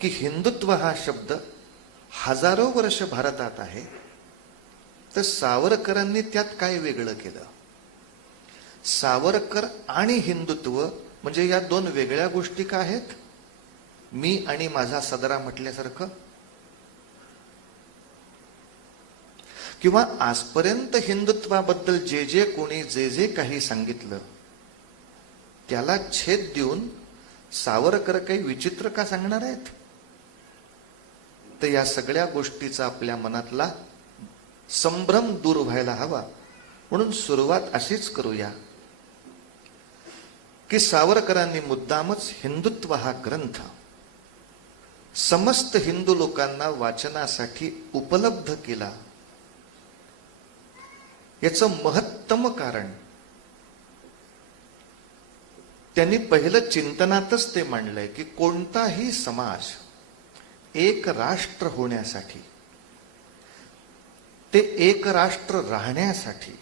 की हिंदुत्व हा शब्द हजारो वर्ष भारतात आहे, तर सावरकरांनी त्यात काय वेगळं केलं? सावरकर आणि हिंदुत्व म्हणजे या दोन वेगळ्या गोष्टी का आहेत? मी आणि माझा सदरा म्हटल्यासारखं. किंवा आजपर्यंत हिंदुत्वाबद्दल जे जे कोणी जे जे काही सांगितलं त्याला छेद देऊन सावरकर काही विचित्र का सांगणार आहेत? तर या सगळ्या गोष्टीचा आपल्या मनातला संभ्रम दूर व्हायला हवा. म्हणून सुरुवात अशीच करूया की सावरकरांनी मुद्दामच हिंदुत्व हा ग्रंथ समस्त हिंदू लोकांना वाचनासाठी उपलब्ध केला. याचं महत्तम कारण त्यांनी पहिलं चिंतनातच ते मांडलंय की कोणताही समाज एक राष्ट्र होण्यासाठी, ते एक राष्ट्र राहण्यासाठी,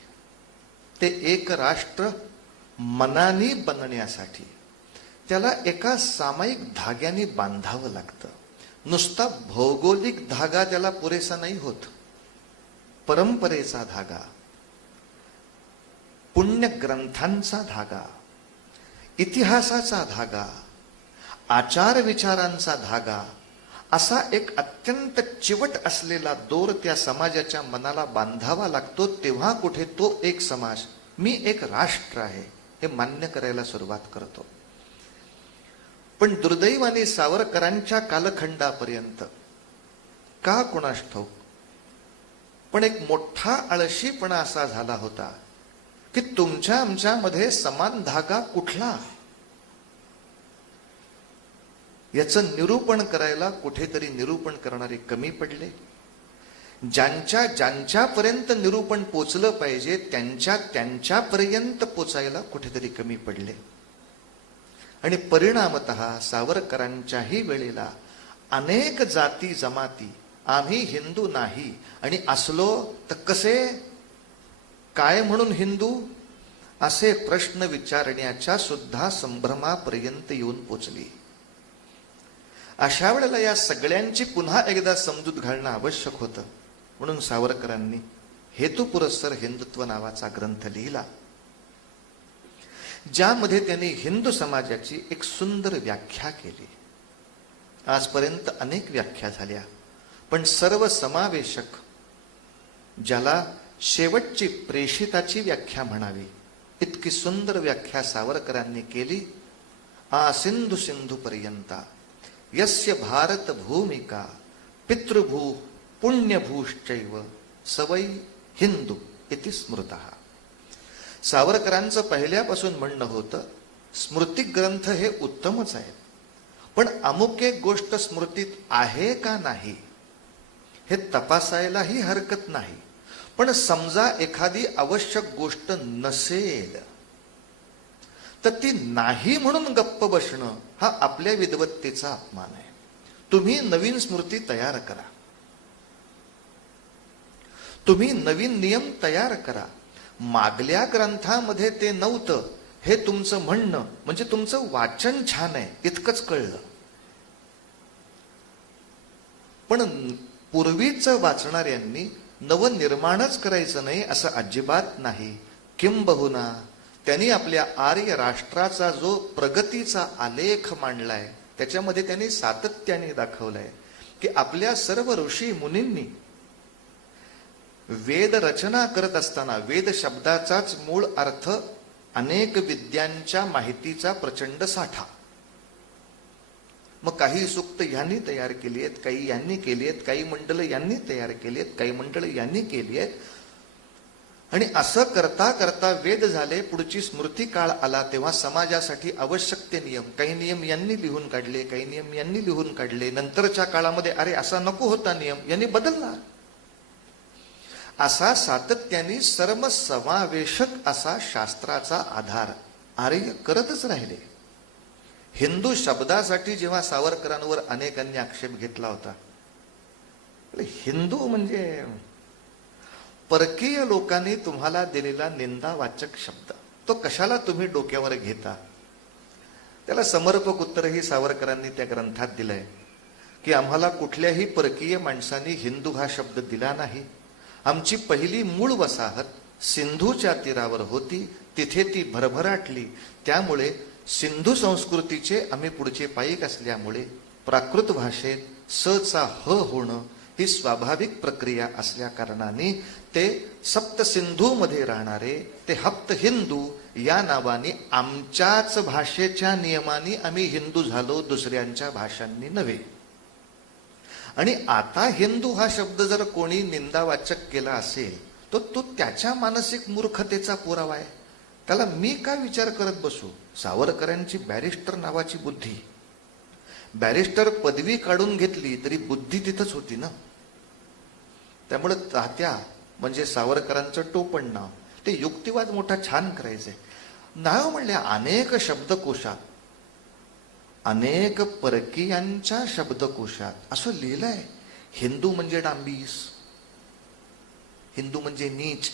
ते एक राष्ट्र मनानी बनण्यासाठी त्याला एका सामायिक धाग्याने बांधावं लागतं. नुसता भौगोलिक धागा त्याला पुरेसा नाही होत. परंपरेचा धागा, पुण्य ग्रंथांचा धागा, इतिहासाचा धागा, आचार विचारांचा धागा, असा एक अत्यंत चिवट असलेला दोर त्या समाजाच्या मनाला बांधावा लागतो. तेव्हा कुठे तो एक समाज, मी एक राष्ट्र आहे, हे मान्य करायला सुरुवात करतो. पण दुर्दैवाने सावरकरांच्या कालखंडापर्यंत का कोणास ठाऊक, पण एक मोठा आळशीपणा असा झाला होता की तुमच्या आमच्यामध्ये समान धागा कुठला, याचं निरूपण करायला कुठेतरी निरूपण करणारे कमी पडले. ज्यांच्या ज्यांच्यापर्यंत निरूपण पोचलं पाहिजे त्यांच्यापर्यंत पोचायला कुठेतरी कमी पडले. आणि परिणामतः सावरकरांच्याही वेळेला अनेक जाती जमाती, आम्ही हिंदू नाही आणि असलो तर कसे, काय म्हणून हिंदू, असे प्रश्न विचारण्याच्या सुद्धा संभ्रमापर्यंत येऊन पोचली. अशा वेळेला या सगळ्यांची पुन्हा एकदा समजूत घालणं आवश्यक होतं. म्हणून सावरकरांनी हेतुपुरस्सर हिंदुत्व नावाचा ग्रंथ लिहिला, ज्यामध्ये त्यांनी हिंदू समाजाची एक सुंदर व्याख्या केली. आजपर्यंत अनेक व्याख्या झाल्या, पण सर्वसमावेशक, ज्याला शेवटची प्रेषिताची व्याख्या म्हणावी, इतकी सुंदर व्याख्या सावरकरांनी केली. आ सिंधू सिंधू पर्यंता यस्य भारत भूमिका पितृभू पुण्यभूश्चैव सवै हिंदू इति स्मृतः. सावरकरांचं पहिल्यापासून म्हणणं होतं, स्मृती ग्रंथ हे उत्तमच आहेत, पण अमुक एक गोष्ट स्मृतीत आहे का नाही हे तपासायलाही हरकत नाही. पण समजा एखादी आवश्यक गोष्ट नसेल तर ती नाही म्हणून गप्प बसणं हा आपल्या विद्वत्तेचा अपमान आहे. तुम्ही नवीन स्मृती तयार करा, तुम्ही नवीन नियम तयार करा. मागल्या ग्रंथामध्ये ते नव्हतं हे तुमचं म्हणणं म्हणजे तुमचं वाचन छान आहे इतकंच कळलं. पण पूर्वीच वाचणाऱ्यांनी नवनिर्माणच करायचं नाही असं अजिबात नाही. किंबहुना त्यांनी आपल्या आर्य राष्ट्राचा जो प्रगतीचा आलेख मांडलाय त्याच्यामध्ये त्यांनी सातत्याने दाखवलंय की आपल्या सर्व ऋषी मुनींनी वेद रचना करत असताना वेद शब्दाचाच मूळ अर्थ अनेक विद्यांच्या माहितीचा प्रचंड साठा. मग काही सूक्त यांनी तयार केली आहेत, काही यांनी केली आहेत, काही मंडळ यांनी तयार केली आहेत, काही मंडळ यांनी केली आहेत. आणि असं करता करता वेद झाले. पुढची स्मृती काळ आला तेव्हा समाजासाठी आवश्यक ते नियम, काही नियम यांनी लिहून काढले, काही नियम यांनी लिहून काढले. नंतरच्या काळामध्ये अरे असा नको होता नियम, यांनी बदलला. असा सातत्याने सर्वसमावेशक असा शास्त्राचा आधार आर्य करतच राहिले. हिंदू शब्दासाठी जेव्हा सावरकरांवर अनेकांनी आक्षेप घेतला होता, हिंदू म्हणजे परकीय लोकांनी तुम्हाला दिलेला निंदावाचक शब्द, तो कशाला तुम्ही डोक्यावर घेता? त्याला समर्पक उत्तरही सावरकरांनी त्या ग्रंथात दिलंय. की आम्हाला कुठल्याही परकीय माणसांनी हिंदू हा शब्द दिला नाही. आमची पहिली मूळ वसाहत सिंधूच्या तीरावर होती, तिथे ती भरभराटली. त्यामुळे सिंधू संस्कृतीचे आम्ही पुढचे पाईक असल्यामुळे प्राकृत भाषेत स चा ह होणं ही स्वाभाविक प्रक्रिया असल्या कारणाने ते सप्त सिंधू मध्ये राहणारे ते हप्त हिंदू या नावाने आमच्याच भाषेच्या नियमाने आम्ही हिंदू झालो, दुसऱ्यांच्या भाषांनी नव्हे. आणि आता हिंदू हा शब्द जर कोणी निंदावाचक केला असेल तर तो त्याच्या मानसिक मूर्खतेचा पुरावा आहे. त्याला मी काय विचार करत बसू? सावरकरांची बॅरिस्टर नावाची बुद्धी, बॅरिस्टर पदवी काढून घेतली तरी बुद्धी तिथंच होती ना. त्यामुळे तात्या म्हणजे सावरकरांचं टोपण नाव, ते युक्तिवाद मोठा छान करायचंय. नाव म्हणले अनेक शब्दकोशात, अनेक परकीयांच्या शब्दकोशात असं लिहिलंय हिंदू म्हणजे डांबीस, हिंदू म्हणजे नीच,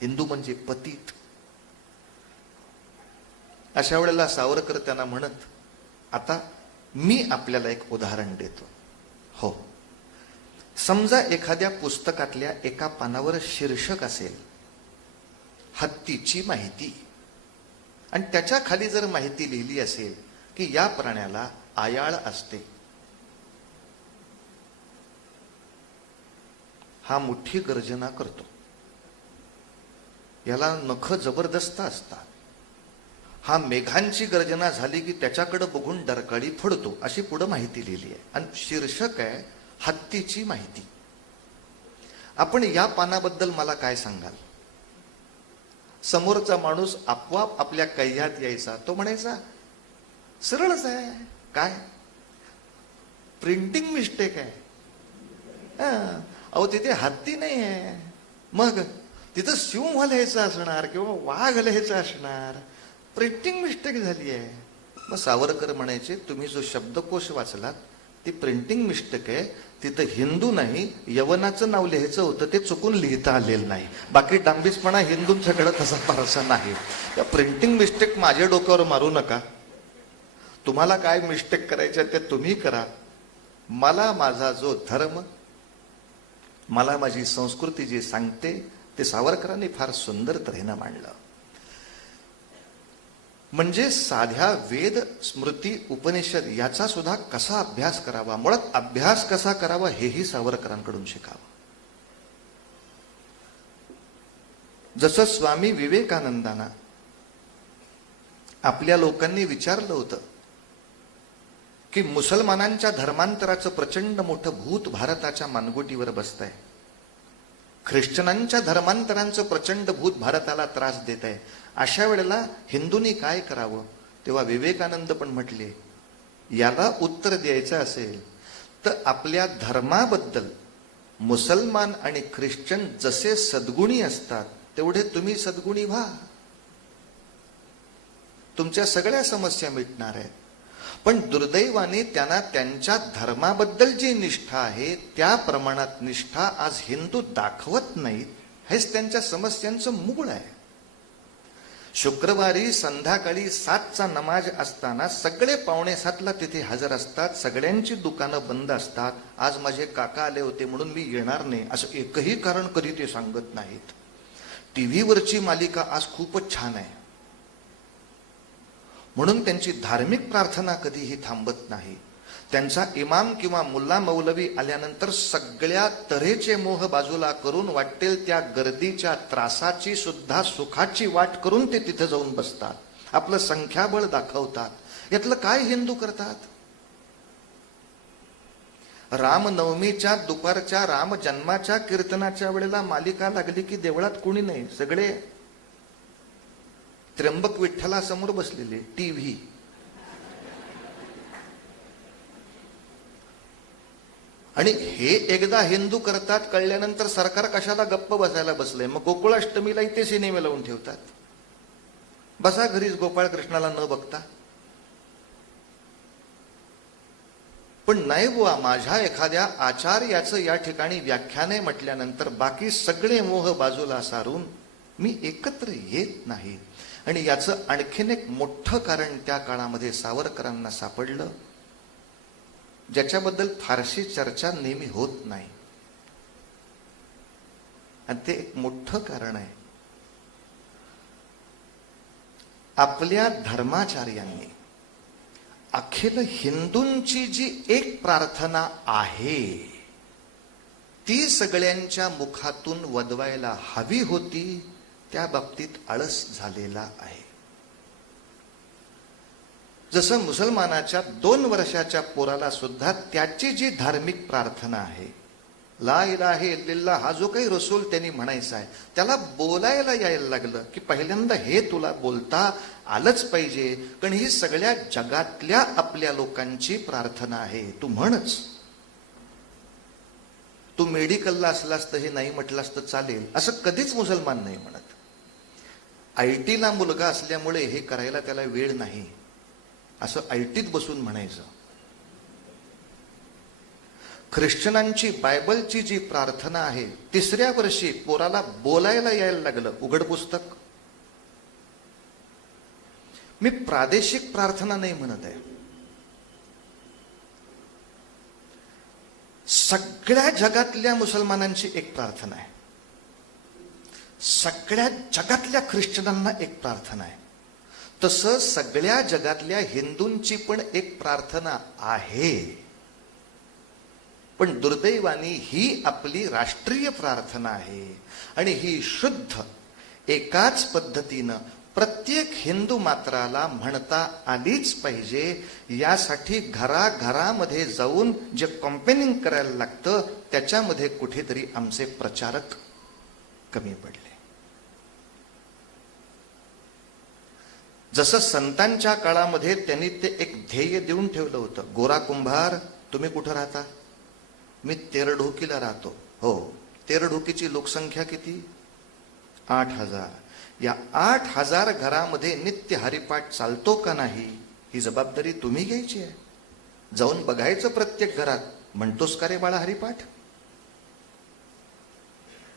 हिंदू म्हणजे पतित. अशा वेळेला सावरकर त्यांना म्हणत, आता मी आपल्याला एक उदाहरण देतो. हो, समजा एखाद्या पुस्तकातल्या एका पानावर शीर्षक असेल हत्तीची माहिती, आणि त्याच्या खाली जर माहिती लिहिली असेल की या प्राण्याला आयाळ असते, हा मोठी गर्जना करतो, याला नख जबरदस्त असतात, हा मेघांची गर्जना झाली की त्याच्याकडे बघून डरकाळी फोडतो, अशी पुढे माहिती लिहिली आहे. आणि शीर्षक आहे हत्तीची माहिती. आपण या पानाबद्दल मला काय सांगाल? समोरचा माणूस आपोआप आपल्या कह्यात यायचा. तो म्हणायचा सरळच आहे, काय प्रिंटिंग मिस्टेक आहे. अहो तिथे हत्ती नाही आहे, मग तिथं सिंह लिहायचं असणार किंवा वाघ लिहायचं असणार, प्रिंटिंग मिस्टेक झाली आहे. मग सावरकर म्हणायचे तुम्ही जो शब्दकोश वाचलात ती प्रिंटिंग मिस्टेक आहे, तिथं हिंदू नाही यवनाचं नाव लिहायचं होतं, ते चुकून लिहिता आलेलं नाही. बाकी डांबीसपणा हिंदूंच्याकडे तसा फारसा नाही. त्या प्रिंटिंग मिस्टेक माझ्या डोक्यावर मारू नका. तुम्हाला काय मिस्टेक करायच्या ते तुम्ही करा. मला माझा जो धर्म, मला माझी संस्कृती जी सांगते ते सावरकरांनी फार सुंदर तऱ्हेनं मांडलं. म्हणजे साध्या वेद स्मृती उपनिषद याचा सुद्धा कसा अभ्यास करावा, मुळात अभ्यास कसा करावा हेही सावरकरांकडून शिकावं. जसं स्वामी विवेकानंदांना आपल्या लोकांनी विचारलं होतं की मुसलमानांच्या धर्मांतराचं प्रचंड मोठं भूत भारताच्या मानगुटीवर बसतंय, ख्रिश्चनांच्या धर्मांतरांचं प्रचंड भूत भारताला त्रास देत आहे, अशा वेळेला हिंदूंनी काय करावं? तेव्हा विवेकानंद पण म्हटले याला उत्तर द्यायचं असेल तर आपल्या धर्माबद्दल मुसलमान आणि ख्रिश्चन जसे सद्गुणी असतात तेवढे तुम्ही सद्गुणी व्हा, तुमच्या सगळ्या समस्या मिटणार आहेत. पण दुर्दैवाने त्यांना त्यांच्या धर्माबद्दल जी निष्ठा आहे त्या प्रमाणात निष्ठा आज हिंदू दाखवत नाहीत, हेच त्यांच्या समस्यांचं मूळ आहे. शुक्रवारी संध्याकाळी 7चा नमाज असताना सगळे 6:45ला तिथे हजर असतात, सगळ्यांची दुकानं बंद असतात. आज माझे काका आले होते म्हणून मी येणार नाही असं एकही कारण कधी ते सांगत नाहीत. टीव्हीवरची मालिका आज खूपच छान आहे म्हणून त्यांची धार्मिक प्रार्थना कधीही थांबत नाही. त्यांचा इमाम किंवा मुल्ला मौलवी आल्यानंतर सगळ्या तऱ्हेचे मोह बाजूला करून वाटेल त्या गर्दीच्या त्रासाची सुद्धा सुखाची वाट करून ते तिथे जाऊन बसतात, आपलं संख्याबळ दाखवतात. यातलं काय हिंदू करतात? रामनवमीच्या दुपारच्या राम जन्माच्या कीर्तनाच्या वेळेला मालिका लागली की देवळात कोणी नाही, सगळे त्र्यंबक विठ्ठलासमोर बसलेले. टीव्ही आणि हे एकदा हिंदू करतात कळल्यानंतर सरकार कशाला गप्प बसायला बसलंय? मग गोकुळाष्टमीला इथे सिनेमे लावून ठेवतात. बसा घरीच गोपाळ कृष्णाला न बघता. पण नाही बुवा, माझ्या एखाद्या आचार्याचं या ठिकाणी व्याख्यान आहे म्हटल्यानंतर बाकी सगळे मोह बाजूला सारून मी एकत्र येत नाही. आणि याचं आणखीन एक मोठं कारण त्या काळामध्ये सावरकरांना सापडलं. ज्याच्याबद्दल फारशी चर्चा नेहमी होत नाही, आणि ते एक मोठं कारण आहे. आपल्या धर्माचार्यांनी अखिल हिंदूंची जी एक प्रार्थना आहे ती सगळ्यांच्या मुखातून वदवायला हवी होती, त्या बाबतीत आळस झालेला आहे. जसं मुसलमानाच्या 2 वर्षाच्या पोराला सुद्धा त्याची जी धार्मिक प्रार्थना आहे, ला इलाहा इल्लल्लाह, हा जो काही रसूल त्यांनी म्हणायचा आहे, त्याला बोलायला यायला लागलं की पहिल्यांदा हे तुला बोलता आलंच पाहिजे, कारण ही सगळ्या जगातल्या आपल्या लोकांची प्रार्थना आहे, तू म्हणच. तू मेडिकलला असलास तर हे नाही म्हटलास तर चालेल, असं कधीच मुसलमान नाही म्हणत. आयटीला मुलगा असल्यामुळे हे करायला त्याला वेळ नाही, असं आयटीत बसून म्हणायचं. ख्रिश्चनांची बायबलची जी प्रार्थना आहे, 3ऱ्या वर्षी पोराला बोलायला यायला लागलं, उघड पुस्तक. मी प्रादेशिक प्रार्थना नाही म्हणत आहे, सगळ्या जगातल्या मुसलमानांची एक प्रार्थना आहे, सगळ्या जगातल्या ख्रिश्चनांना एक प्रार्थना आहे, तसं सगळ्या जगातल्या हिंदूंची पण एक प्रार्थना आहे. पण दुर्दैवाने ही आपली राष्ट्रीय प्रार्थना आहे, आणि ही शुद्ध एकाच पद्धतीनं प्रत्येक हिंदू मात्राला म्हणता आलीच पाहिजे. यासाठी घराघरामध्ये जाऊन जे कॉम्पेनिंग करायला लागतं, त्याच्यामध्ये कुठेतरी आमचे प्रचारक कमी पडले. जसं संतांच्या काळामध्ये त्यांनी ते एक ध्येय देऊन ठेवलं होतं, गोरा कुंभार तुम्ही कुठं राहता? मी तेरढोकीला राहतो. हो, तेरढोकीची लोकसंख्या किती? 8,000. या 8,000 घरामध्ये नित्य हरिपाठ चालतो का नाही, ही जबाबदारी तुम्ही घ्यायची आहे. जाऊन बघायचं प्रत्येक घरात, म्हणतोस का रे बाळा हरिपाठ?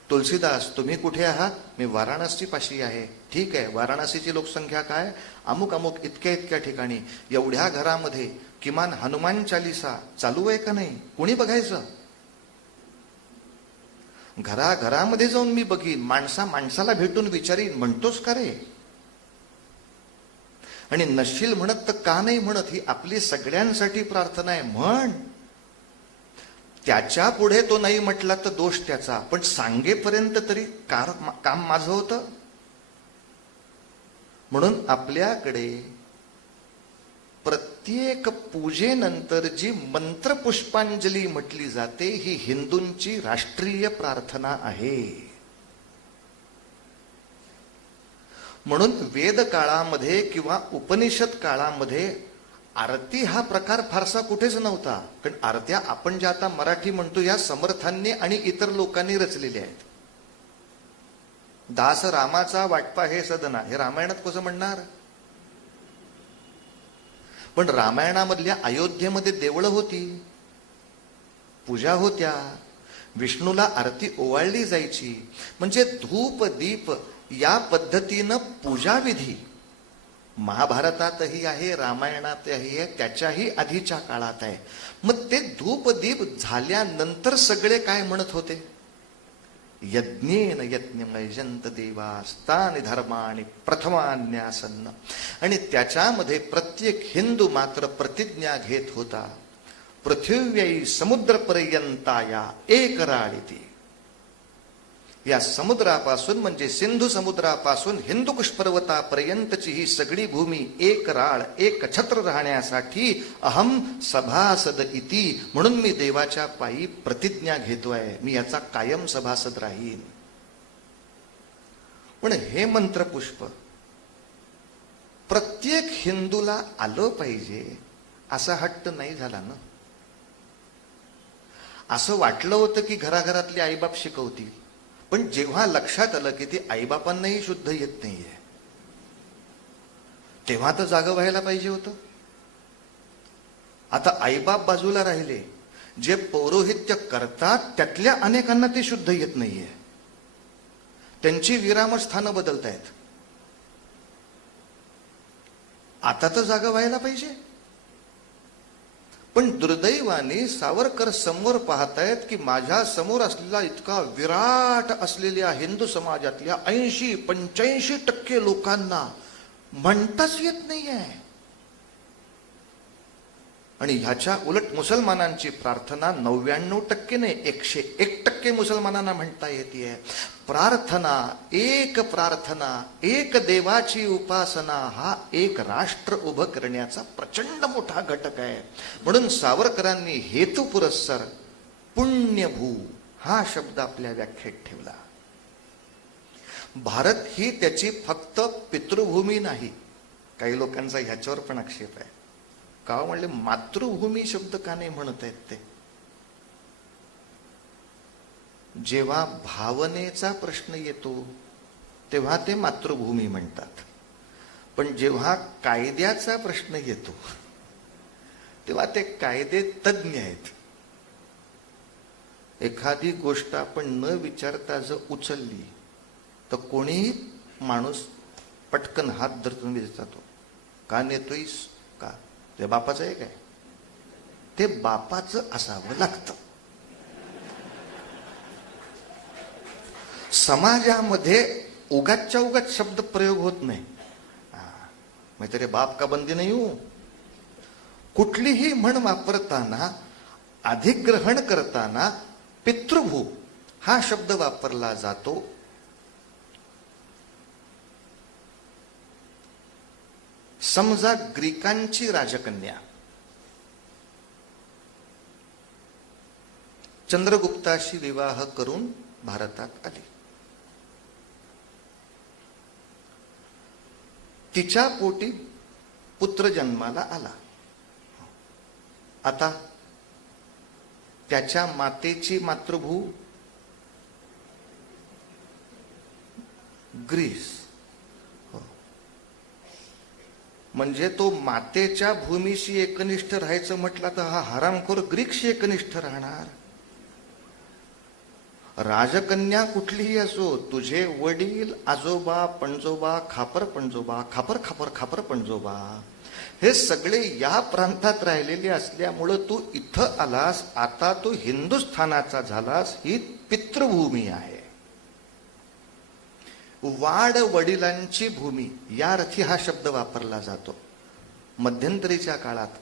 तुलसीदास तुम्ही कुठे आहात? मी वाराणसी पाशी आहे. ठीक आहे, वाराणसीची लोकसंख्या काय? अमुक अमुक इतक्या इतक्या ठिकाणी. एवढ्या घरामध्ये किमान हनुमान चालीसा चालू आहे का नाही, कोणी बघायचं? घराघरामध्ये जाऊन मी बघीन, माणसाला भेटून विचारीन, म्हणतोस का रे? आणि नशील म्हणत तर का नाही म्हणत, ही आपली सगळ्यांसाठी प्रार्थना आहे, म्हण. त्याच्या पुढे तो नाही म्हटला तर दोष त्याचा, पण सांगेपर्यंत तरी काम माझं होतं. म्हणून आपल्याकडे प्रत्येक पूजेनंतर जी मंत्रपुष्पांजली म्हटली जाते, ही हिंदूंची राष्ट्रीय प्रार्थना आहे. म्हणून वेद काळामध्ये किंवा उपनिषद काळामध्ये आरती हा प्रकार फारसा कुठेच नव्हता. कारण आरत्या आपण ज्या आता मराठी म्हणतो, या समर्थांनी आणि इतर लोकांनी रचलेल्या आहेत. दास रामाचा वाटपा हे सदना, हे रामायणात कसं म्हणणार? पण रामायणामधल्या अयोध्येमध्ये देवळं होती, पूजा होत्या, विष्णूला आरती ओवाळली जायची. म्हणजे धूप दीप या पद्धतीनं पूजाविधी महाभारतातही आहे, रामायणातही आहे, त्याच्याही आधीच्या काळात आहे. मग ते धूप दीप झाल्यानंतर सगळे काय म्हणत होते? यज्ञेन यज्ञमयजंत देवास्तानि धर्माणि प्रथमान्यासन्न. आणि त्याच्यामध्ये प्रत्येक हिंदू मात्र प्रतिज्ञा घेत होता, पृथिव्यै समुद्रपर्यंताया एक राळीती. या समुद्रापासून म्हणजे सिंधू समुद्रापासून हिंदुकुश पर्वतापर्यंतची ही सगळी भूमी एक राळ, एक छत्र राहण्यासाठी अहम सभासद इति, म्हणून मी देवाच्या पायी प्रतिज्ञा घेतोय, मी याचा कायम सभासद राहीन. पण हे मंत्रपुष्प प्रत्येक हिंदूला आलं पाहिजे असा हट्ट नाही झाला ना. असं वाटलं होतं की घराघरातले आईबाप शिकवतील, पण जेव्हा लक्षात आलं की ते आईबापांनाही शुद्ध येत नाहीये, तेव्हा तर जागं व्हायला पाहिजे होतं. आता आईबाप बाजूला राहिले, जे पौरोहित्य करतात त्यातल्या अनेकांना ते शुद्ध येत नाहीये, त्यांची विरामस्थानं बदलतायत. आता तर जागं व्हायला पाहिजे. पण दुर्दैवाने सावरकर समोर पाहतायत की माझ्या समोर असलेला इतका विराट असलेल्या हिंदू समाजातल्या 80-85% लोकांना म्हणताच येत नाहीये. आणि ह्याच्या उलट मुसलमानांची प्रार्थना 99% नाही, 101% मुसलमानांना म्हणता येते. प्रार्थना, एक देवाची उपासना हा एक राष्ट्र उभं करण्याचा प्रचंड मोठा घटक आहे. म्हणून सावरकरांनी हेतू पुरस्सर पुण्यभू हा शब्द आपल्या व्याख्येत ठेवला. भारत ही त्याची फक्त पितृभूमी नाही. काही लोकांचा ह्याच्यावर पण आक्षेप आहे. का म्हणले मातृभूमी शब्द का नाही म्हणत आहेत ते? जेव्हा भावनेचा प्रश्न येतो तेव्हा ते मातृभूमी म्हणतात, पण जेव्हा कायद्याचा प्रश्न येतो तेव्हा ते कायदे तज्ञ आहेत. एखादी गोष्ट आपण न विचारता जर उचलली तर कोणीही माणूस पटकन हात धरतून जातो. का नेतोयस? का ते बापाचं आहे काय? ते बापाचं असावं लागतं. समाजामध्ये उगाचच्या उगाच शब्द प्रयोग होत नाही. मैं तेरे बाप का बंदी नाही हूं. कुठलीही म्हण वापरताना, अधिग्रहण करताना पितृभू हा शब्द वापरला जातो. समजा ग्रीकांची राजकन्या चंद्रगुप्ताशी विवाह करून भारतात आली. तिच्या पोटी पुत्र जन्माला आला. आता त्याच्या मातेची मातृभू ग्रीस. म्हणजे तो मातेच्या भूमीशी एकनिष्ठ राहायचं म्हटलं तर हा हरामखोर ग्रीकशी एकनिष्ठ राहणार. राजकन्या कुठलीही असो, तुझे वडील, आजोबा, पणजोबा, खापर पणजोबा, खापर खापर खापर पणजोबा हे सगळे या प्रांतात राहिलेले असल्यामुळं तू इथं आलास, आता तू हिंदुस्थानाचा झालास. ही पितृभूमी आहे. वाड वडिलांची भूमी या अर्थी हा शब्द वापरला जातो. मध्यंतरीच्या काळात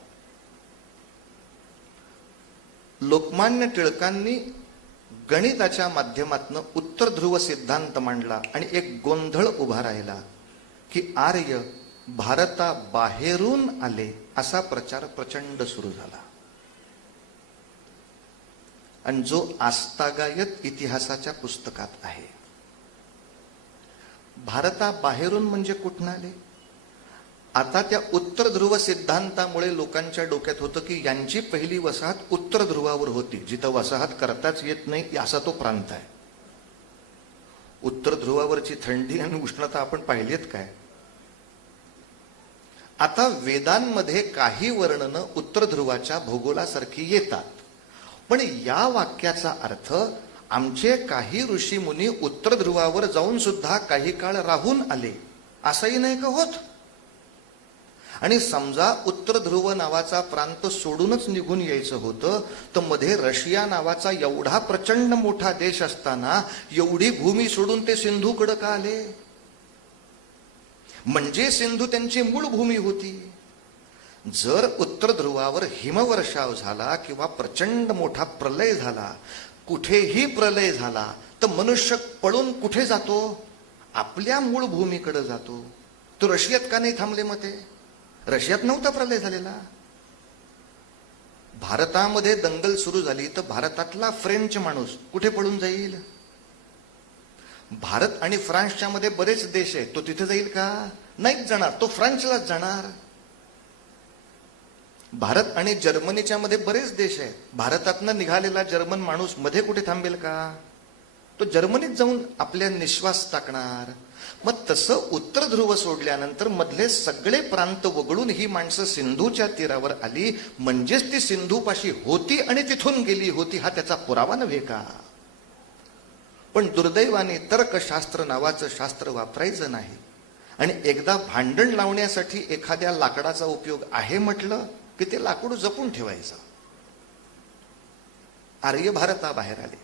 लोकमान्य टिळकांनी गणिताच्या माध्यमातून उत्तर ध्रुव सिद्धांत मांडला आणि एक गोंधळ उभा राहिला की आर्य भारताबाहेरून आले असा प्रचार प्रचंड सुरू झाला. आणि जो आस्थागायत इतिहासाच्या पुस्तकात आहे. भारताबाहेरून म्हणजे कुठून आले? आता त्या उत्तर ध्रुव सिद्धांतामुळे लोकांच्या डोक्यात होतं की यांची पहिली वसाहत उत्तर ध्रुवावर होती, जिथं वसाहत करताच येत नाही असा तो प्रांत आहे. उत्तर ध्रुवावरची थंडी आणि उष्णता आपण पाहिलीत काय? आता वेदांमध्ये काही वर्णनं उत्तर ध्रुवाच्या भूगोलासारखी येतात, पण या वाक्याचा अर्थ आमचे काही ऋषी मुनी उत्तर ध्रुवावर जाऊन सुद्धा काही काळ राहून आले असंही नाही का होत? आणि समजा उत्तर ध्रुव नावाचा प्रांत सोडूनच निघून यायचं होतं तर मध्ये रशिया नावाचा एवढा प्रचंड मोठा देश असताना एवढी भूमी सोडून ते सिंधूकडे का आले? म्हणजे सिंधू त्यांची मूळ भूमी होती. जर उत्तर ध्रुवावर हिमवर्षाव झाला किंवा प्रचंड मोठा प्रलय झाला, कुठेही प्रलय झाला तर मनुष्य पळून कुठे जातो? आपल्या मूळ भूमीकडे जातो. तो रशियात का नाही थांबले? मग ते रशियात नव्हता प्रलय झालेला. भारतामध्ये दंगल सुरू झाली तर भारतातला फ्रेंच माणूस कुठे पळून जाईल? भारत आणि फ्रान्सच्या मध्ये बरेच देश आहेत, तो तिथे जाईल का? नाहीच जाणार, तो फ्रान्सलाच जाणार. भारत आणि जर्मनीच्या मध्ये बरेच देश आहेत, भारतातनं निघालेला जर्मन माणूस मध्ये कुठे थांबेल का? तो जर्मनीत जाऊन आपल्या निश्वास टाकणार. मग तसं उत्तर ध्रुव सोडल्यानंतर मधले सगळे प्रांत वगळून ही माणसं सिंधूच्या तीरावर आली, म्हणजेच ती सिंधूपाशी होती आणि तिथून गेली होती, हा त्याचा पुरावा नव्हे का? पण दुर्दैवाने तर्कशास्त्र नावाचं शास्त्र वापरायचं नाही. आणि एकदा भांडण लावण्यासाठी एखाद्या लाकडाचा उपयोग आहे म्हटलं की ते लाकूड जपून ठेवायचं. आर्य भारताबाहेर आले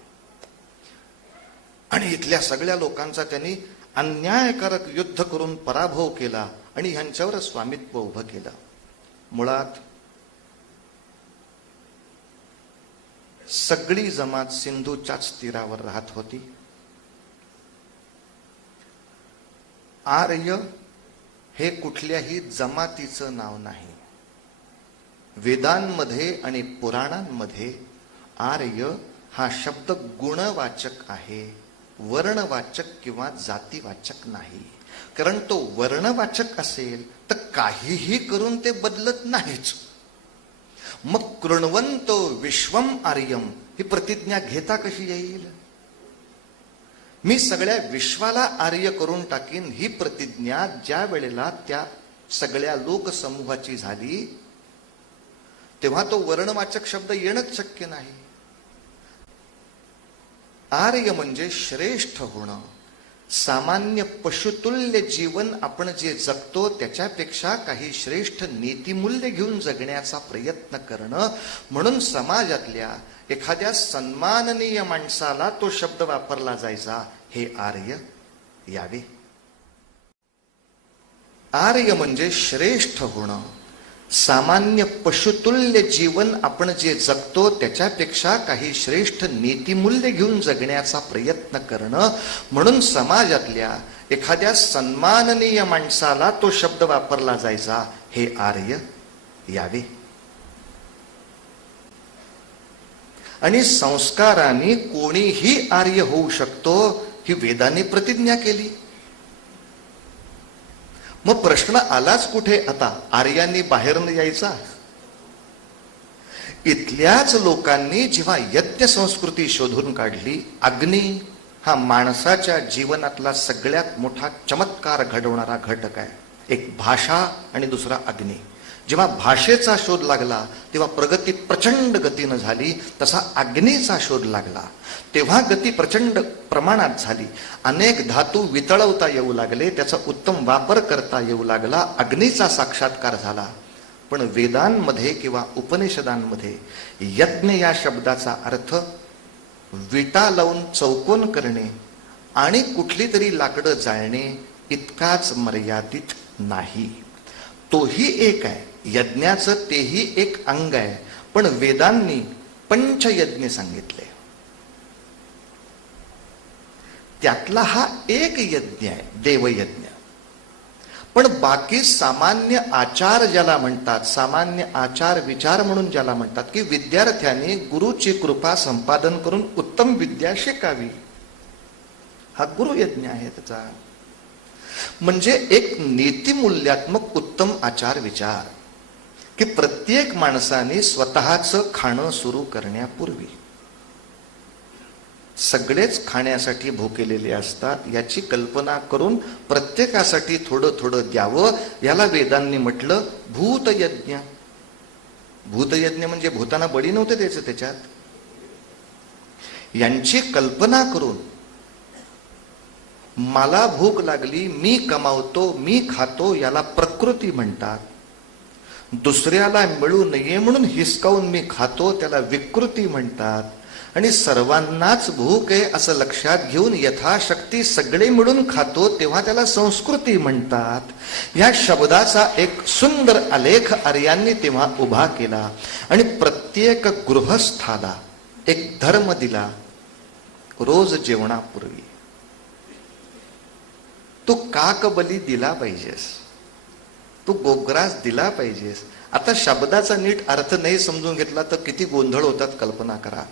आणि इथल्या सगळ्या लोकांचा त्यांनी अन्यायकारक युद्ध करून पराभव केला आणि ह्यांच्यावर स्वामित्व उभं केलं. मुळात सगळी जमात सिंधूच्याच तीरावर राहत होती. आर्य हे कुठल्याही जमातीचं नाव नाही. वेदांमध्ये आणि पुराणांमध्ये आर्य हा शब्द गुणवाचक आहे, वर्णवाचक किंवा जातीवाचक नाही. कारण तो वर्णवाचक असेल तर काहीही करून ते बदलत नाहीच. मग कृण्वन्तो विश्वम आर्यम ही प्रतिज्ञा घेता कशी येईल? मी सगळ्या विश्वाला आर्य करून टाकीन ही प्रतिज्ञा ज्या वेळेला त्या सगळ्या लोकसमूहाची झाली तेव्हा तो वर्णवाचक शब्द येणंच शक्य नाही. आर्य म्हणजे श्रेष्ठ होणं. सामान्य पशुतुल्य जीवन आपण जे जगतो त्याच्यापेक्षा काही श्रेष्ठ नीतिमूल्य घेऊन जगण्याचा प्रयत्न करणं. म्हणून समाजातल्या एखाद्या सन्माननीय माणसाला तो शब्द वापरला जायचा, हे आर्य यावे. आर्य म्हणजे श्रेष्ठ होणं. सामान्य पशुतुल्य जीवन आपण जे जगतो त्याच्यापेक्षा काही श्रेष्ठ नीतिमूल्य घेऊन जगण्याचा प्रयत्न करणं. म्हणून समाजातल्या एखाद्या सन्माननीय माणसाला तो शब्द वापरला जायचा, हे आर्य यावे. आणि संस्काराने कोणीही आर्य होऊ शकतो ही वेदांनी प्रतिज्ञा केली. मग प्रश्न आलाच कुठे आता? आर्यांनी बाहेर न यायचा? इथल्याच लोकांनी जेव्हा यज्ञ संस्कृती शोधून काढली, अग्नी हा माणसाच्या जीवनातला सगळ्यात मोठा चमत्कार घडवणारा घटक आहे. एक भाषा आणि दुसरा अग्नी. जेव्हा भाषेचा शोध लागला तेव्हा प्रगती प्रचंड गतीनं झाली. तसा अग्नीचा शोध लागला तेव्हा गती प्रचंड प्रमाणात झाली. अनेक धातू वितळवता येऊ लागले, त्याचा उत्तम वापर करता येऊ लागला. अग्नीचा साक्षात्कार झाला. पण वेदांमध्ये किंवा उपनिषदांमध्ये यज्ञ या शब्दाचा अर्थ विटा लावून चौकोन करणे आणि कुठली तरी लाकडं जाळणे इतकाच मर्यादित नाही. तोही एक आहे, यज्ञाचं तेही एक अंग आहे. पण वेदांनी पंचयज्ञ सांगितले, त्यातला हा एक यज्ञ आहे, देवयज्ञ. पण बाकी सामान्य आचार ज्याला म्हणतात, सामान्य आचार विचार म्हणून ज्याला म्हणतात, की विद्यार्थ्यांनी गुरुची कृपा संपादन करून उत्तम विद्या शिकावी, हा गुरुयज्ञ आहे त्याचा. म्हणजे एक नीतिमूल्यात्मक उत्तम आचार विचार, की प्रत्येक माणसाने स्वतःचं खाणं सुरू करण्यापूर्वी सगळेच खाण्यासाठी भुकेलेले असतात याची कल्पना करून प्रत्येकासाठी थोडं थोडं द्यावं. याला वेदांनी म्हटलं भूतयज्ञ. भूतयज्ञ म्हणजे भूतांना बळी नव्हते द्यायचं त्याच्यात. यांची कल्पना करून मला भूक लागली, मी कमावतो, मी खातो, याला प्रकृती म्हणतात. दुसऱ्याला मिळू नये म्हणून हिसकावून मी खातो, त्याला विकृती म्हणतात. आणि सर्वांनाच भूक आहे असं लक्षात घेऊन यथाशक्ती सगळे मिळून खातो तेव्हा त्याला संस्कृती म्हणतात. या शब्दाचा एक सुंदर आलेख आर्यांनी तेव्हा उभा केला आणि प्रत्येक गृहस्थाला एक धर्म दिला. रोज जेवणापूर्वी तू काकबली दिला पाहिजेस, तू गोग्रास दिला पाहिजेस. आता शब्दाचा नीट अर्थ नाही समजून घेतला तर किती गोंधळ होतात कल्पना करा.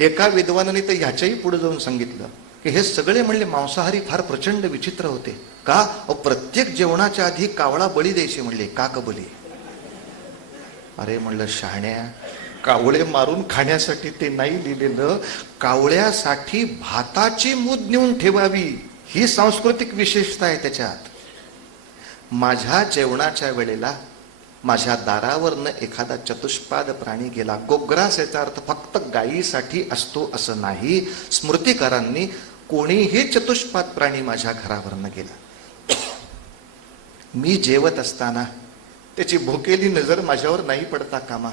एका विद्वानाने तर ह्याच्याही पुढे जाऊन सांगितलं की हे सगळे म्हणले मांसाहारी फार प्रचंड विचित्र होते का? प्रत्येक जेवणाच्या आधी कावळा बळी द्यायचे म्हणले, काकबली. अरे म्हणलं शहाण्या, कावळे मारून खाण्यासाठी ते नाही लिहिलेलं, कावळ्यासाठी भाताची मूद नेऊन ठेवावी ही सांस्कृतिक विशेषता आहे त्याच्यात. माझ्या जेवणाच्या वेळेला माझ्या दारावरनं एखादा चतुष्पाद प्राणी गेला, गोग्रास याचा अर्थ फक्त गायीसाठी असतो असं नाही. स्मृतिकारांनी कोणीही चतुष्पाद प्राणी माझ्या घरावरनं गेला, मी जेवत असताना त्याची भुकेली नजर माझ्यावर नाही पडता कामा.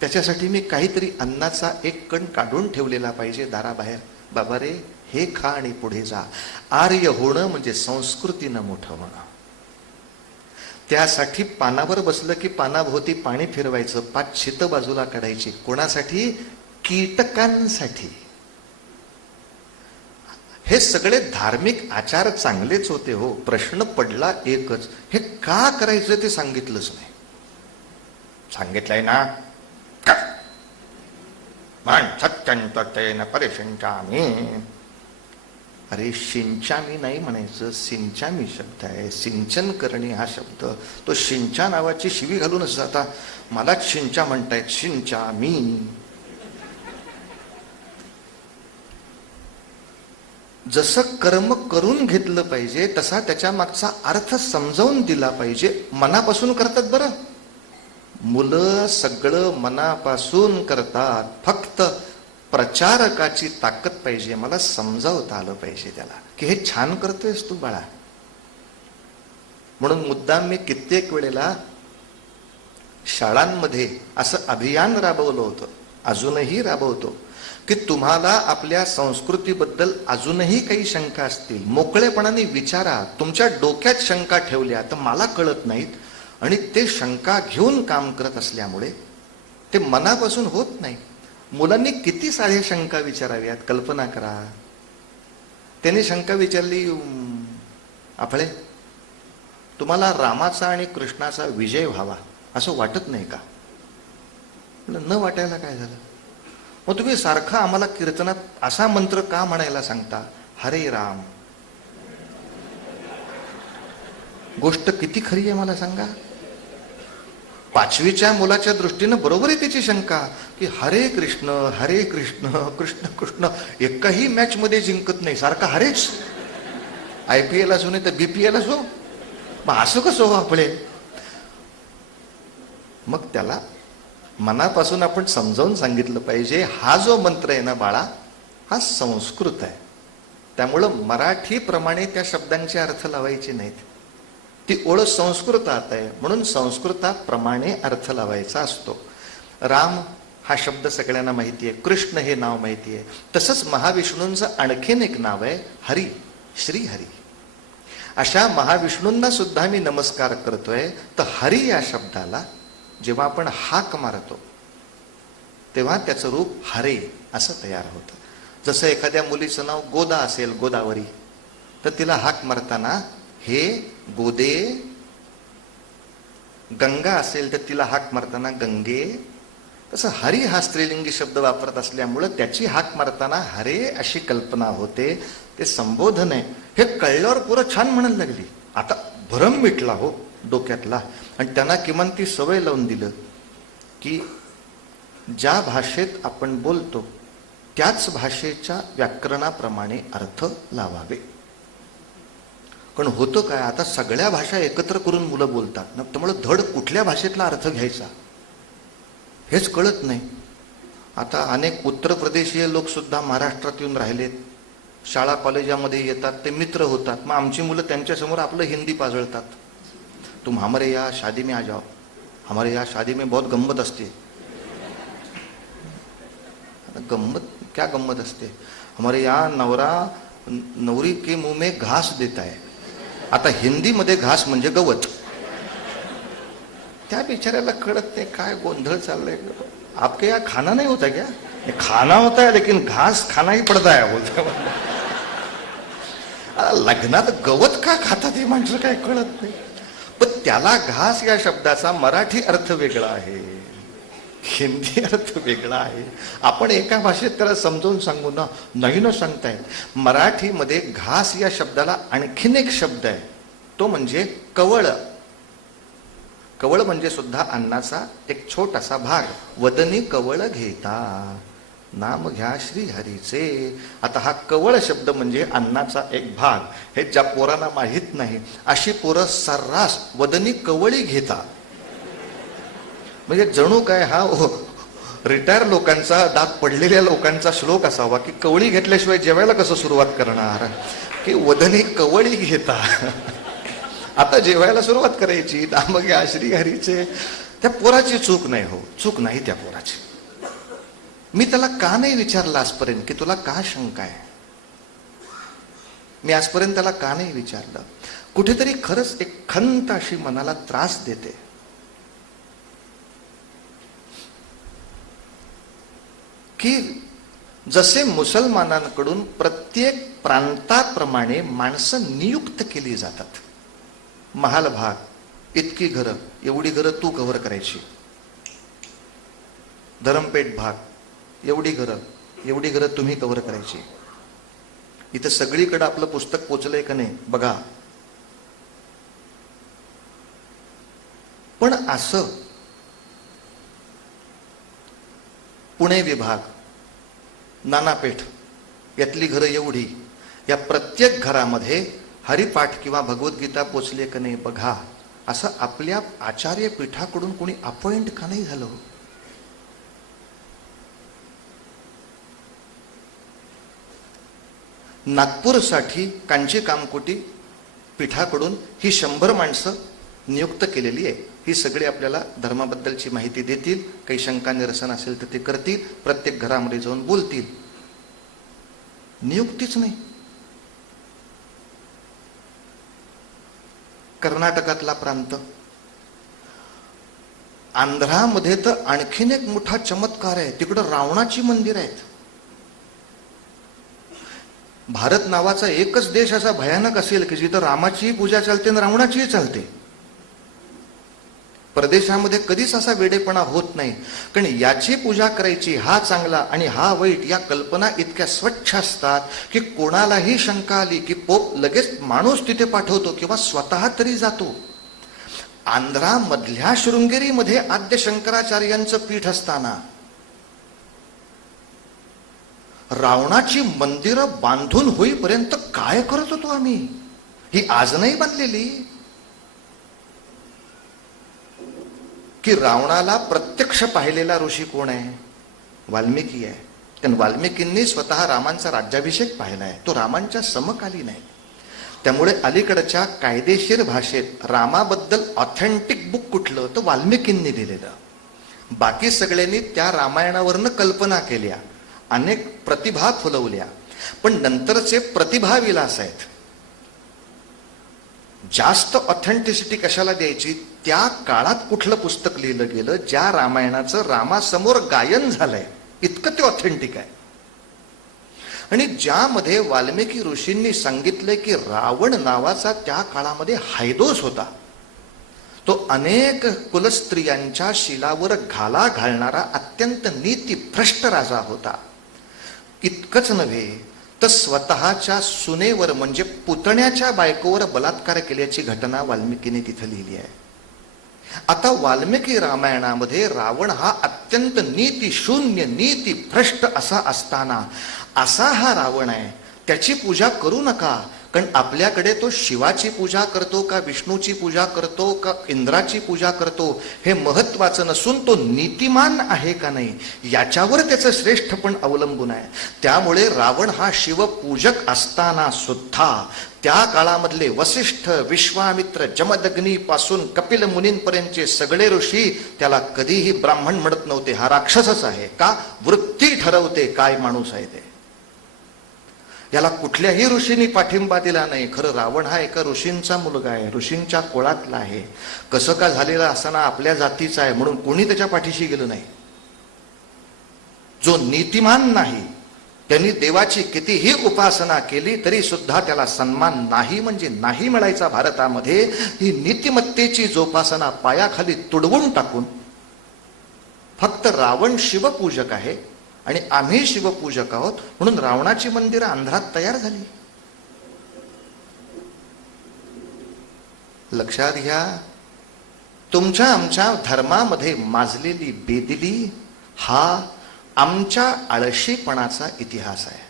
त्याच्यासाठी मी काहीतरी अन्नाचा एक कण काढून ठेवलेला पाहिजे दाराबाहेर. बाबा रे, हे खा आणि पुढे जा. आर्य होणं म्हणजे संस्कृतीनं मोठं होणं. त्यासाठी पानावर बसलं की पानाभोवती पाणी फिरवायचं, 5 शितं बाजूला काढायची. कोणासाठी? कीटकांसाठी. हे सगळे धार्मिक आचार चांगलेच होते हो. प्रश्न पडला एकच, हे का करायचं ते सांगितलंच नाही. सांगितलंय ना, परिशिंचामी. अरे शिंचामी नाही म्हणायचं, सिंचामी शब्द आहे. सिंचन करणे हा शब्द, तो शिंचा नावाची शिवी घालूनच जाता. मलाच शिंचा म्हणतायत, शिंचामी. जसं कर्म करून घेतलं पाहिजे तसा त्याच्या मागचा अर्थ समजावून दिला पाहिजे. मनापासून करतात बरं, मुलं सगळं मनापासून करतात. फक्त प्रचारकाची ताकद पाहिजे. मला समजावता आलं पाहिजे त्याला की हे छान करतोयस तू बाळा. म्हणून मुद्दाम मी कित्येक वेळेला शाळांमध्ये असं अभियान राबवलं होतं, अजूनही राबवतो, की तुम्हाला आपल्या संस्कृतीबद्दल अजूनही काही शंका असतील, मोकळेपणाने विचारा. तुमच्या डोक्यात शंका ठेवल्या तर मला कळत नाहीत, आणि ते शंका घेऊन काम करत असल्यामुळे ते मनापासून होत नाही. मुलांनी किती साध्या शंका विचाराव्यात कल्पना करा. त्याने शंका विचारली, आपले तुम्हाला रामाचा आणि कृष्णाचा विजय व्हावा असं वाटत नाही का? न वाटायला काय झालं? मग तुम्ही सारखं आम्हाला कीर्तनात असा मंत्र का म्हणायला सांगता, हरे राम? गोष्ट किती खरी आहे मला सांगा. 5वीच्या मुलाच्या दृष्टीनं बरोबर आहे त्याची शंका की हरे कृष्ण कृष्ण कृष्ण. एकाही मॅच मध्ये जिंकत नाही, सारखा हरेच. IPL असो नाही तर BPL असो. मग असं कसं हो आपले? मग त्याला मनापासून आपण समजावून सांगितलं पाहिजे, हा जो मंत्र आहे ना बाळा, हा संस्कृत आहे. त्यामुळं मराठीप्रमाणे त्या शब्दांचे अर्थ लावायचे नाहीत. ती ओळ संस्कृतात आहे म्हणून संस्कृताप्रमाणे अर्थ लावायचा असतो. राम हा शब्द सगळ्यांना माहिती आहे, कृष्ण हे नाव माहिती आहे. तसंच महाविष्णूंचं आणखीन एक नाव आहे हरी, श्रीहरी. अशा महाविष्णूंना सुद्धा मी नमस्कार करतोय. तर हरी या शब्दाला जेव्हा आपण हाक मारतो तेव्हा त्याचं रूप हरे असं तयार होतं. जसं एखाद्या मुलीचं नाव गोदा असेल, गोदावरी, तर तिला हाक मारताना हे गोदे. गंगा असेल तर तिला हाक मारताना गंगे. तसं हरी हा स्त्रीलिंगी शब्द वापरत असल्यामुळं त्याची हाक मारताना हरे अशी कल्पना होते. ते संबोधन आहे. हे कळल्यावर पुरं छान म्हणायला लागली. आता भरम मिटला हो डोक्यातला. आणि त्यांना किमान ती सवय लावून दिलं की ज्या भाषेत आपण बोलतो त्याच भाषेच्या व्याकरणाप्रमाणे अर्थ लावावे. पण होतं काय, आता सगळ्या भाषा एकत्र करून मुलं बोलतात ना, त्यामुळे धड कुठल्या भाषेतला अर्थ घ्यायचा हेच कळत नाही. आता अनेक उत्तर प्रदेशीय लोक सुद्धा महाराष्ट्रात येऊन राहिलेत, शाळा कॉलेजामध्ये येतात, ते मित्र होतात. मग आमची मुलं त्यांच्यासमोर आपलं हिंदी पाजळतात. तुम हमारे यहाँ शादी में आ जाओ, हमारे यहाँ शादी में बहुत गंमत असते. गंमत क्या गंमत असते? हमारे यहाँ नवरा नवरी के मुंह में घास देता है. आता हिंदीमध्ये घास म्हणजे गवत. त्या बिचाऱ्याला कळत नाही काय गोंधळ चाललाय. आपके यहाँ खाना नहीं होता क्या? खाना होता है लेकिन घास खाना ही पड़ता है बोलता. लग्नात गवत का खातात हे माणसं काय कळत नाही. पण त्याला घास या शब्दाचा मराठी अर्थ वेगळा आहे, हिंदी अर्थ वेगळा आहे. आपण एका भाषेत त्याला समजावून सांगू ना, नाही न सांगतायत. मराठीमध्ये घास या शब्दाला आणखीन एक शब्द आहे, तो म्हणजे कवळ. कवळ म्हणजे सुद्धा अन्नाचा एक छोटासा भाग. वदनी कवळ घेता नाम घ्या श्रीहरीचे. आता हा कवळ शब्द म्हणजे अन्नाचा एक भाग. हे ज्या पोरांना माहीत नाही अशी पोरं सर्रास वदनी कवळी घेता. म्हणजे जणू काय हा रिटायर लोकांचा, दात पडलेल्या लोकांचा श्लोक असावा की कवळी घेतल्याशिवाय जेवायला कसं सुरुवात करणार, की वदनी कवळी घेता. आता जेवायला सुरुवात करायची. नाम घ्या श्रीहरीचे. त्या पोराची चूक नाही हो, चूक नाही त्या पोराची. मी त्याला का नाही विचारलं आजपर्यंत की तुला का शंका आहे? मी आजपर्यंत त्याला का नाही विचारलं? कुठेतरी खरंच एक खंत अशी मनाला त्रास देते. की जसे मुसलमानांकडून प्रत्येक प्रांताप्रमाणे माणसं नियुक्त केली जातात. महाल भाग, इतकी घरं, एवढी घरं तू कव्हर करायची. धरमपेठ भाग, एवढी घरं तुम्ही कव्हर करायची. इथं सगळीकडे आपलं पुस्तक पोचलंय का नाही बघा. पण असं पुणे विभाग, नानापेठ यातली घरं एवढी, या प्रत्येक घरामध्ये हरिपाठ किंवा भगवद्गीता पोचले का नाही बघा, असं आपल्या आचार्य पीठाकडून कोणी अपॉइंट का नाही झालं? नागपूरसाठी कांची कामकोटी पीठाकडून ही 100 माणसं नियुक्त केलेली आहे. ही सगळी आपल्याला धर्माबद्दलची माहिती देतील, काही शंका निरसन असेल तर ते करतील, प्रत्येक घरामध्ये जाऊन बोलतील. नियुक्तीच नाही. कर्नाटकातला प्रांत, आंध्रामध्ये तर आणखीन एक मोठा चमत्कार आहे. तिकडं रावणाची मंदिर आहेत. भारत नावाचा एकच देश असा भयानक असेल की जिथं रामाचीही पूजा चालते आणि रावणाचीही चालते. परदेशामध्ये कधीच असा वेडेपणा होत नाही. कारण याची पूजा करायची, हा चांगला आणि हा वाईट, या कल्पना इतक्या स्वच्छ असतात की कोणालाही शंका आली की पोप लगेच माणूस तिथे पाठवतो किंवा स्वतः तरी जातो. आंध्रामधल्या शृंगेरीमध्ये आद्य शंकराचार्यांचं पीठ असताना रावणाची मंदिरं बांधून होईपर्यंत काय करत होतो आम्ही? ही आज नाही बांधलेली. की रावणाला प्रत्यक्ष पाहिलेला ऋषी कोण आहे? वाल्मिकी आहे. कारण वाल्मिकींनी स्वतः रामांचा राज्याभिषेक पाहिलाय. तो रामांच्या समकालीन आहे. त्यामुळे अलीकडच्या कायदेशीर भाषेत रामाबद्दल ऑथेंटिक बुक कुठलं तर वाल्मिकींनी दिलेलं. बाकी सगळ्यांनी त्या रामायणावरनं कल्पना केल्या, अनेक प्रतिभा फुलवल्या, पण नंतरचे प्रतिभा विलास आहेत. जास्त ऑथेंटिसिटी कशाला द्यायची? त्या काळात कुठलं पुस्तक लिहिलं गेलं ज्या रामायणाचं रामासमोर गायन झालंय, इतकं ते ऑथेंटिक आहे. आणि ज्यामध्ये वाल्मिकी ऋषींनी सांगितलंय की रावण नावाचा त्या काळामध्ये हैदोस होता. तो अनेक कुलस्त्रियांच्या शिलावर घाला घालणारा अत्यंत नीतिभ्रष्ट राजा होता. इतकंच नव्हे तर स्वतःच्या सुनेवर म्हणजे पुतण्याच्या बायकोवर बलात्कार केल्याची घटना वाल्मिकीने तिथं लिहिली आहे. आता वाल्मिकी रामायणामध्ये रावण हा अत्यंत नीतिशून्य, नीतिभ्रष्ट असा असताना असा हा रावण आहे, त्याची पूजा करू नका. कारण आपल्याकडे तो शिवाची पूजा करतो का विष्णूची पूजा करतो का इंद्राची पूजा करतो हे महत्वाचं नसून तो नीतिमान आहे का नाही याच्यावर त्याचं श्रेष्ठपण अवलंबून आहे. त्यामुळे रावण हा शिवपूजक असताना सुद्धा त्या काळामधले वसिष्ठ, विश्वामित्र, जमदग्नी पासून कपिल मुनींपर्यंतचे सगळे ऋषी त्याला कधीही ब्राह्मण म्हणत नव्हते. हा राक्षसच आहे. का? वृत्ती ठरवते काय माणूस आहे ते. याला कुठल्याही ऋषींनी पाठिंबा दिला नाही. खरं रावण हा एका ऋषींचा मुलगा आहे, ऋषींच्या कुळातला आहे. कसं का झालेलं असताना आपल्या जातीचा आहे म्हणून कोणी त्याच्या पाठीशी गेलं नाही. जो नीतिमान नाही त्यांनी देवाची कितीही उपासना केली तरी सुद्धा त्याला सन्मान नाही म्हणजे नाही मिळायचा. भारतामध्ये ही नीतिमत्तेची जोपासना पायाखाली तुडवून टाकून फक्त रावण शिवपूजक आहे आणि आम्ही शिवपूजक आहोत म्हणून रावणाची मंदिरं आंध्रात तयार झाली. लक्षात घ्या, तुमच्या आमच्या धर्मामध्ये माजलेली बेदिली हा आमच्या आळशीपणाचा इतिहास आहे.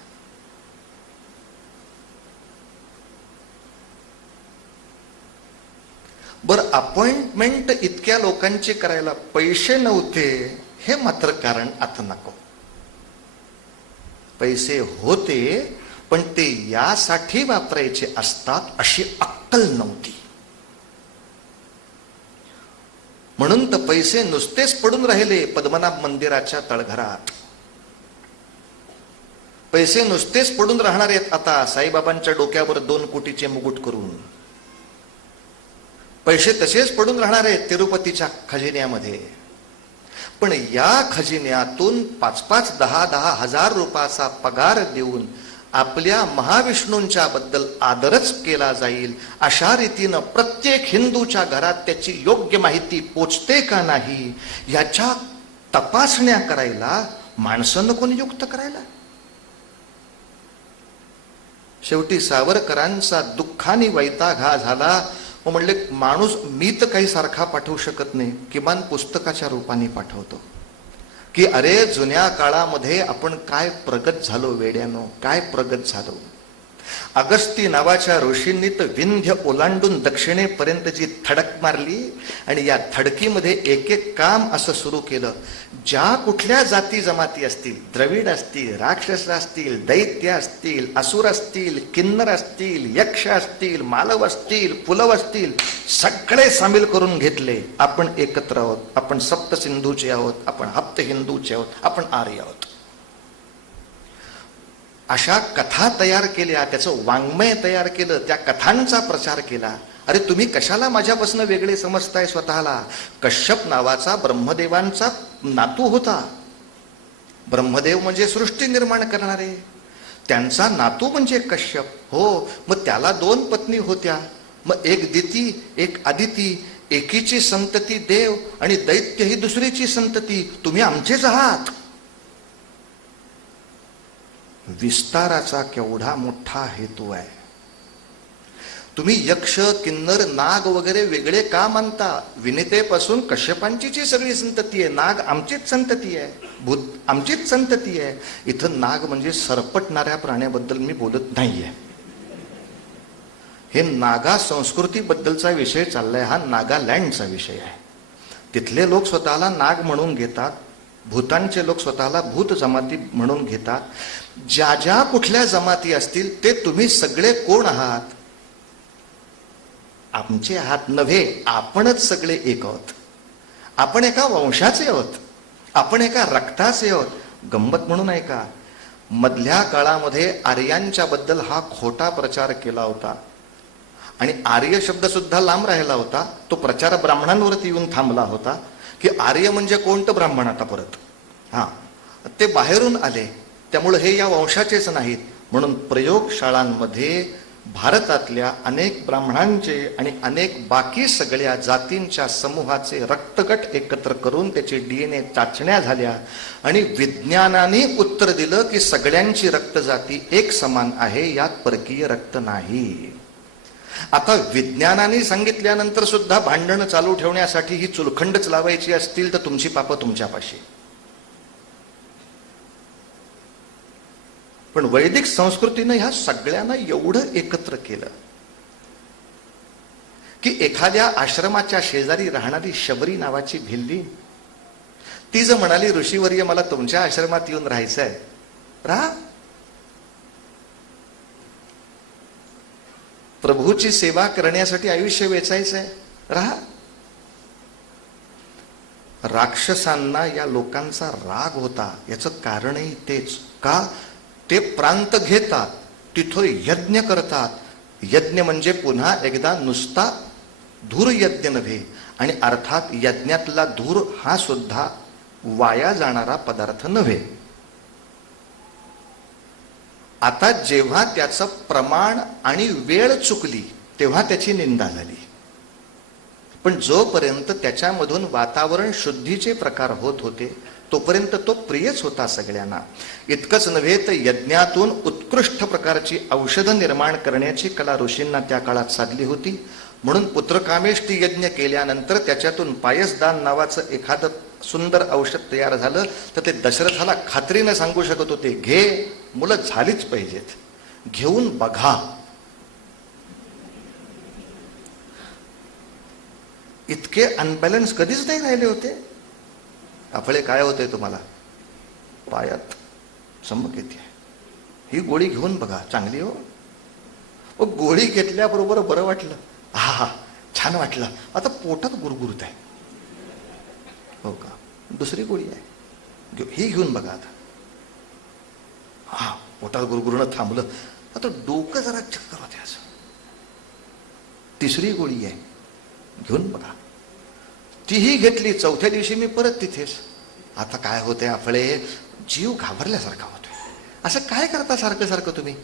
बरं, अपॉइंटमेंट इतक्या लोकांची करायला पैसे नव्हते हे मात्र कारण आता नको. पैसे होते पण ते यासाठी वापरायचे असतात अशी अक्कल नव्हती. म्हणून तर पैसे नुसतेच पडून राहिले पद्मनाभ मंदिराच्या तळघरात. पैसे नुसतेच पडून राहणार आहेत आता साईबाबांच्या डोक्यावर 2 कोटीचे मुकुट करून. पैसे तसेच पडून राहणार आहेत तिरुपतीच्या खजिन्यामध्ये. पण या खजिन्यातून 5-5, 10-10 हजार रुपयाचा पगार देऊन आपल्या महाविष्णूंच्या बद्दल आदरच केला जाईल अशा रीतीनं प्रत्येक हिंदूच्या घरात त्याची योग्य माहिती पोचते का नाही याच्या तपासण्या करायला माणसं नको नियुक्त करायला. शेवटी सावरकरांचा दुःखाने वैताग हा झाला. म्हणले माणूस मी तर काही सारखा पाठवू शकत नाही, किमान पुस्तकाच्या रूपाने पाठवतो की अरे जुन्या काळामध्ये आपण काय प्रगत झालो वेड्यानो, काय प्रगत झालो. अगस्ती नावाच्या ऋषींनी तर विंध्य ओलांडून दक्षिणेपर्यंत जी थडक मारली आणि या थडकीमध्ये एक एक काम असं सुरू केलं. ज्या कुठल्या जाती जमाती असतील, द्रविड असतील, राक्षस असतील, दैत्य असतील, असुर असतील, किन्नर असतील, यक्ष असतील, मालव असतील, पुलव असतील, सगळे सामील करून घेतले. आपण एकत्र आहोत, आपण सप्त सिंधूचे आहोत, आपण हप्त हिंदूचे आहोत, आपण आर्य आहोत. अशा कथा तयार केल्या, त्याचं वाङ्मय तयार केलं, त्या कथांचा प्रचार केला. अरे तुम्ही कशाला माझ्यापासून वेगळे समजताय स्वतःला. कश्यप नावाचा ब्रह्मदेवांचा नातू होता. ब्रह्मदेव म्हणजे सृष्टी निर्माण करणारे, त्यांचा नातू म्हणजे कश्यप. हो, मग त्याला 2 पत्नी होत्या. मग एक दिती एक आदिती. एकीची संतती देव आणि दैत्य ही दुसरीची संतती. तुम्ही आमचेच आहात. विस्ताराचा केवढा मोठा हेतू आहे. तुम्ही यक्ष, किन्नर, नाग वगैरे वेगळे का मानता. विनितेपासून कश्यपांची सगळी संतती आहे. नाग आमचीच संतती आहे, भूत आमचीच संतती आहे. इथं नाग म्हणजे सरपटणाऱ्या प्राण्याबद्दल मी बोलत नाहीये. हे नागा संस्कृतीबद्दलचा विषय चाललाय. हा नागालँडचा विषय आहे. तिथले लोक स्वतःला नाग म्हणून घेतात, भूतांचे लोक स्वतःला भूत जमाती म्हणून घेतात. ज्या ज्या कुठल्या जमाती असतील ते तुम्ही सगळे कोण आहात. आमचे आहात नव्हे, आपणच सगळे एक आहोत. आपण एका वंशाचे आहोत, आपण एका रक्ताचे आहोत. गंमत म्हणून आहे का, मधल्या काळामध्ये आर्यांच्या बद्दल हा खोटा प्रचार केला होता आणि आर्य शब्द सुद्धा लांब राहिला होता. तो प्रचार ब्राह्मणांवरती येऊन थांबला होता की आर्य म्हणजे कोणतं ब्राह्मण. आता परत ते बाहेरून आले, त्यामुळे हे या वंशाचेच नाहीत. म्हणून प्रयोगशाळांमध्ये भारतातल्या अनेक ब्राह्मणांचे आणि अनेक बाकी सगळ्या जातींच्या समूहाचे रक्तगट एकत्र करून त्याचे DNA चाचण्या झाल्या आणि विज्ञानाने उत्तर दिलं की सगळ्यांची रक्तजाती एक समान आहे, यात परकीय रक्त नाही. आता विज्ञानाने सांगितल्यानंतर सुद्धा भांडणं चालू ठेवण्यासाठी ही चुलखंडच लावायची असतील तर तुमची पापं तुमच्यापाशी. पण वैदिक संस्कृतीनं ह्या सगळ्यांना एवढं एकत्र केलं की एखाद्या आश्रमाच्या शेजारी राहणारी शबरी नावाची भिल्ली, ती जर म्हणाली ऋषीवर्य मला तुमच्या आश्रमात येऊन राहायचंय, राहा. प्रभूची सेवा करण्यासाठी आयुष्य वेचायचंय, राहा. राक्षसांना या लोकांचा राग होता. याचं कारणही तेच का, ते प्रांत घेतात, तिथं यज्ञ करतात. यज्ञ म्हणजे पुन्हा एकदा नुसता धूर यज्ञ नव्हे, आणि अर्थात यज्ञातला धूर हा सुद्धा वाया जाणारा पदार्थ नव्हे. आता जेव्हा त्याचं प्रमाण आणि वेळ चुकली तेव्हा त्याची निंदा झाली. पण जोपर्यंत त्याच्यामधून वातावरण शुद्धीचे प्रकार होत होते तोपर्यंत तो प्रियच होता सगळ्यांना. इतकंच नव्हे तर यज्ञातून उत्कृष्ट प्रकारची औषधं निर्माण करण्याची कला ऋषींना त्या काळात साधली होती. म्हणून पुत्रकामेष्टी यज्ञ केल्यानंतर त्याच्यातून पायसदान नावाचं एखादं सुंदर औषध तयार झालं तर ते दशरथाला खात्रीने सांगू शकत होते, घे, मुलं झालीच पाहिजेत, घेऊन बघा. इतके अनबॅलन्स कधीच नाही राहिले होते. आपले काय होते तुम्हाला पायात चमक येते, ही गोळी घेऊन बघा, चांगली हो. गोळी घेतल्याबरोबर बरं वाटलं, हा छान वाटलं, आता पोटात गुरगुरत आहे. हो का, दुसरी गोळी आहे, ही घेऊन बघा आता. हा, पोटात गुरगुरणं थांबलं, आता डोकं जरा चक्कर होते असं. तिसरी गोळी आहे, घेऊन बघा. तीही घेतली. चौथ्या दिवशी मी परत तिथेच. आता काय होते आपले, जीव घाबरल्यासारखा होतोय. असं काय करता सारखं सारखं तुम्ही?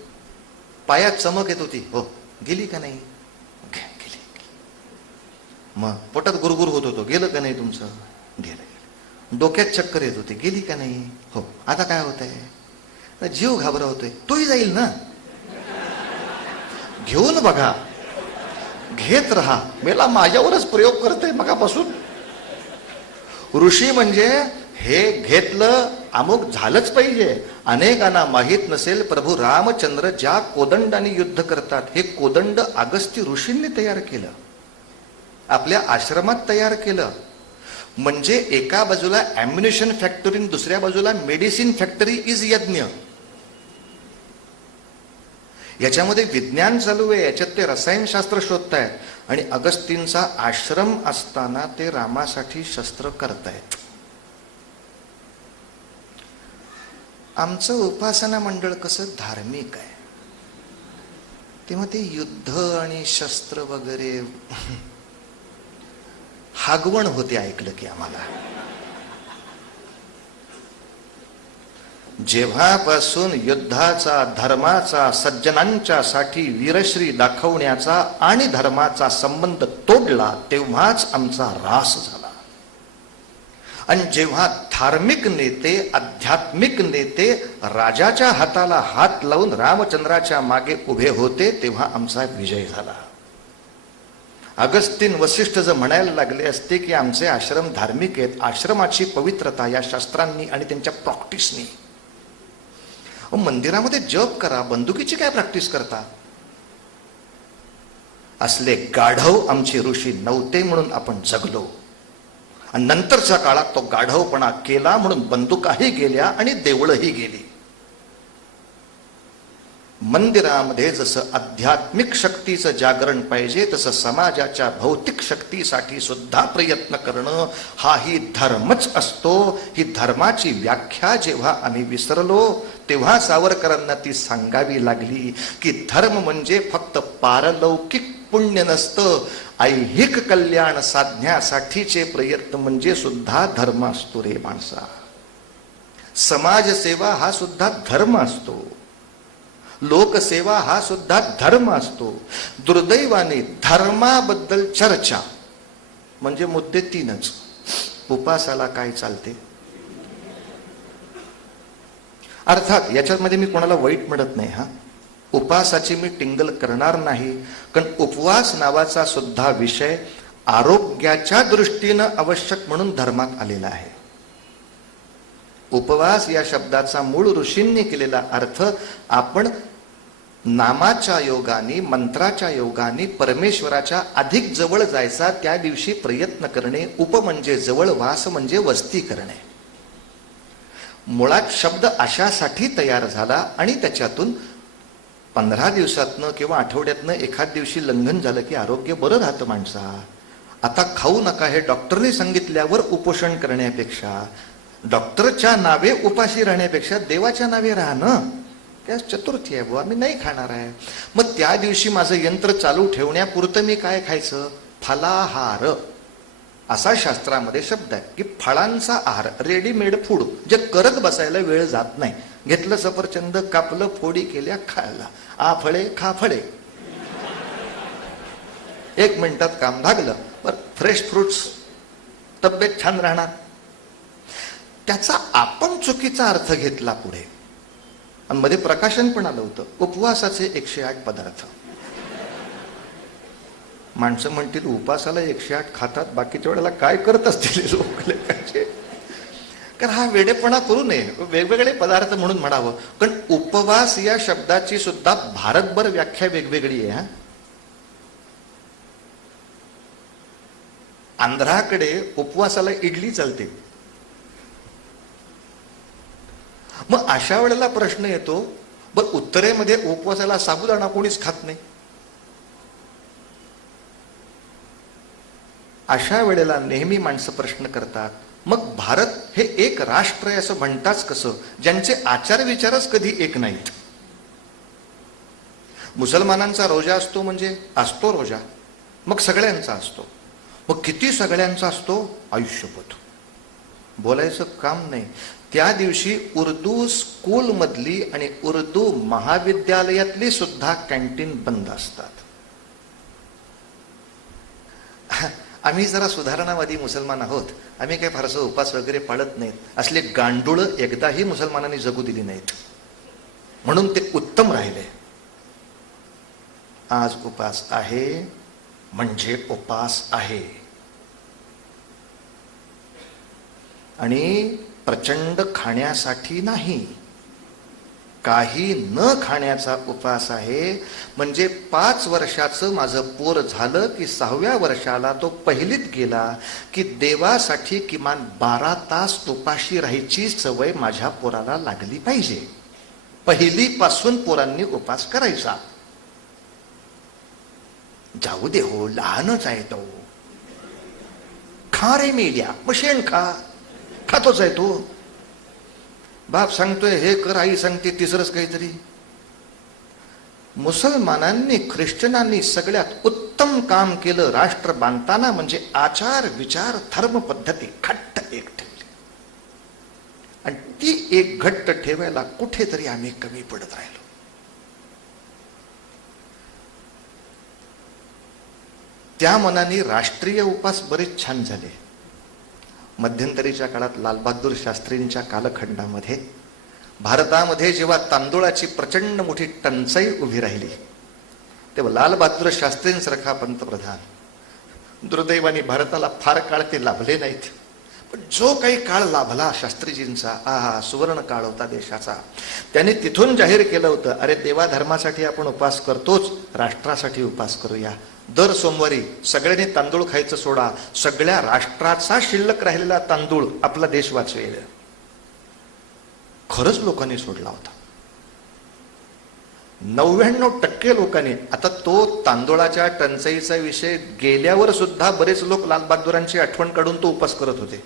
पायात चमक येत होती, हो, गेली का नाही? गेली. मग पोटात गुरगुर होत होतो, गेलं का नाही तुमचं? गेलं. डोक्यात चक्कर येत होती, गेली का नाही? हो. आता काय होत आहे? जीव घाबरा होतोय, तोही जाईल ना. घेऊन बघा, घेत राहा. मेला माझ्यावरच प्रयोग करते मगापासून. ऋषी म्हणजे हे घेतलं अमुक झालंच पाहिजे. अनेकांना माहीत नसेल, प्रभू रामचंद्र ज्या कोदंडाने युद्ध करतात, हे कोदंड अगस्त्य ऋषींनी तयार केलं, आपल्या आश्रमात तयार केलं. म्हणजे एका बाजूला ॲम्युनिशन फॅक्टरी, दुसऱ्या बाजूला मेडिसिन फॅक्टरी इज यज्ञ. याच्यामध्ये विज्ञान चालू आहे, याच्यात ते रसायनशास्त्र शोधतायत. आणि अगस्तींचा आश्रम असताना ते रामासाठी शस्त्र करतायत. आमचं उपासना मंडळ कसं धार्मिक आहे, तेव्हा ते युद्ध आणि शस्त्र वगैरे हागवण होते ऐकलं की आम्हाला. जेव्हापासून युद्धाचा, धर्माचा, सज्जनांच्या साठी वीरश्री दाखवण्याचा आणि धर्माचा संबंध तोडला, तेव्हाच आमचा ऱ्हास झाला. आणि जेव्हा धार्मिक नेते, आध्यात्मिक नेते राजाच्या हाताला हात लावून रामचंद्राच्या मागे उभे होते, तेव्हा आमचा विजय झाला. अगस्तीन वसिष्ठ जर म्हणायला लागले असते की आमचे आश्रम धार्मिक आहेत, आश्रमाची पवित्रता या शास्त्रांनी आणि त्यांच्या प्रॅक्टिसनी. मंदिरामध्ये जप करा, बंदुकीची काय प्रॅक्टिस करता? असले गाढव आमचे ऋषी नव्हते म्हणून आपण जगलो. आणि नंतरच्या काळात तो गाढवपणा केला म्हणून बंदुकाही गेल्या आणि देवळंही गेली. मंदिरामध्ये जसं आध्यात्मिक शक्तीचं जागरण पाहिजे, तसं समाजाच्या भौतिक शक्तीसाठी सुद्धा प्रयत्न करणं हाही धर्मच असतो. ही धर्माची व्याख्या जेव्हा आम्ही विसरलो, तेव्हा सावरकरांना ती सांगावी लागली की धर्म म्हणजे फक्त पारलौकिक पुण्य नसतं, ऐहिक कल्याण साधण्यासाठीचे प्रयत्न म्हणजे सुद्धा धर्म असतो रे माणसा. समाजसेवा हा सुद्धा धर्म असतो, लोकसेवा हा सुद्धा धर्म असतो. दुर्दैवाने धर्माबद्दल चर्चा म्हणजे मुद्दे तीनच. उपासाला काय चालते? अर्थात याच्यामध्ये मी कोणाला वाईट म्हणत नाही, हा, उपासाची मी टिंगल करणार नाही. कारण उपवास नावाचा सुद्धा विषय आरोग्याच्या दृष्टीनं आवश्यक म्हणून धर्मात आलेला आहे. उपवास या शब्दाचा मूळ ऋषींनी केलेला अर्थ आपण नामाच्या योगाने, मंत्राच्या योगाने परमेश्वराच्या अधिक जवळ जायचा त्या दिवशी प्रयत्न करणे. उप म्हणजे जवळ, वास म्हणजे वस्ती करणे. मुळात शब्द अशासाठी तयार झाला आणि त्याच्यातून 15 दिवसातनं किंवा आठवड्यातनं एखाद दिवशी लंघन झालं की आरोग्य बरं राहतं माणसा. आता खाऊ नका हे डॉक्टरने सांगितल्यावर उपोषण करण्यापेक्षा, डॉक्टरच्या नावे उपाशी राहण्यापेक्षा देवाच्या नावे राहणं. त्या चतुर्थी आहे बुवा, मी नाही खाणार आहे. मग त्या दिवशी माझं यंत्र चालू ठेवण्यापुरतं मी काय खायचं? फलाहार असा शास्त्रामध्ये शब्द आहे की फळांचा आहार, रेडीमेड फूड, जे करत बसायला वेळ जात नाही. घेतलं सफरचंद, कापलं, फोडी केल्या, खायला. आ फळे खा फळे, 1 मिनिटात काम भागलं. बरं, फ्रेश फ्रुट्स, तब्येत छान राहणार. त्याचा आपण चुकीचा अर्थ घेतला पुढे आणि मध्ये प्रकाशन पण आलं होतं, उपवासाचे 108 पदार्थ. माणसं म्हणतील उपासाला 108 खातात, बाकीच्या वेळेला काय करत असतील लोक लेखाचे. कारण हा वेडेपणा करू नये, वेगवेगळे पदार्थ म्हणून म्हणावं. कारण उपवास या शब्दाची सुद्धा भारतभर व्याख्या वेगवेगळी आहे. हा, आंध्राकडे उपवासाला इडली चालते. मग अशा वेळेला प्रश्न येतो, बर उत्तरेमध्ये उपवासाला साबुदाणा कोणीच खात नाही. अशा वेळेला नेहमी माणसं प्रश्न करतात, मग भारत हे एक राष्ट्र आहे असं म्हणताच कसं, ज्यांचे आचार विचारच कधी एक नाहीत. मुसलमानांचा रोजा असतो म्हणजे असतो रोजा, मग सगळ्यांचा असतो. मग किती सगळ्यांचा असतो? आयुष्यभर बोलायचं काम नाही. त्या दिवशी उर्दू स्कूल मधली आणि उर्दू महाविद्यालयातली सुद्धा कॅन्टीन बंद असतात. आम्ही जरा सुधारणावादी मुसलमान आहोत, आम्ही काही फारसं उपास वगैरे पाळत नाहीत. असले गांडुळं एकदाही मुसलमानांनी जगू दिली नाहीत, म्हणून ते उत्तम राहिले. आज उपास आहे म्हणजे उपास आहे, आणि प्रचंड खाण्यासाठी नाही, काही न खाण्याचा उपास आहे. म्हणजे 5 वर्षाचं माझं पोर झालं की 6व्या वर्षाला तो पहिलीत गेला की देवासाठी किमान 12 तास उपाशी राहायची सवय माझ्या पोराला लागली पाहिजे. पहिलीपासून पोरांनी उपास करायचा. जाऊ दे हो, लहानच आहे तो, खा रे मेल्या, मशेण खा, खातोच आहे तो. बाप सांगतोय हे कर, आई सांगते तिसरंच काहीतरी. मुसलमानांनी, ख्रिश्चनांनी सगळ्यात उत्तम काम केलं राष्ट्र बांधताना, म्हणजे आचार विचार धर्म पद्धती घट्ट एक ठेवली. आणि ती एक घट्ट ठेवायला कुठेतरी आम्ही कमी पडत राहिलो. त्या मनाने राष्ट्रीय उपास बरेच छान झाले. मध्यंतरीच्या काळात लालबहादूर शास्त्रींच्या कालखंडामध्ये भारतामध्ये जेव्हा तांदूळाची प्रचंड मोठी टंचाई उभी राहिली, तेव्हा लालबहादूर शास्त्रींसारखा पंतप्रधान, दुर्दैवाने भारताला फार काळ ते लाभले नाहीत, पण जो काही काळ लाभला शास्त्रीजींचा, आहा सुवर्ण काळ होता देशाचा. त्यांनी तिथून जाहीर केलं होतं, अरे देवा धर्मासाठी आपण उपास करतोच, राष्ट्रासाठी उपास करूया. दर सोमवारी सगळ्यांनी तांदूळ खायचं सोडा, सगळ्या राष्ट्राचा शिल्लक राहिलेला तांदूळ आपला देश वाचवेल. खरंच लोकांनी सोडला होता. 99% लोकांनी. आता तो तांदूळाच्या टंचाईचा विषय गेल्यावर सुद्धा बरेच लोक लालबहादुरांची आठवण काढून तो उपास करत होते.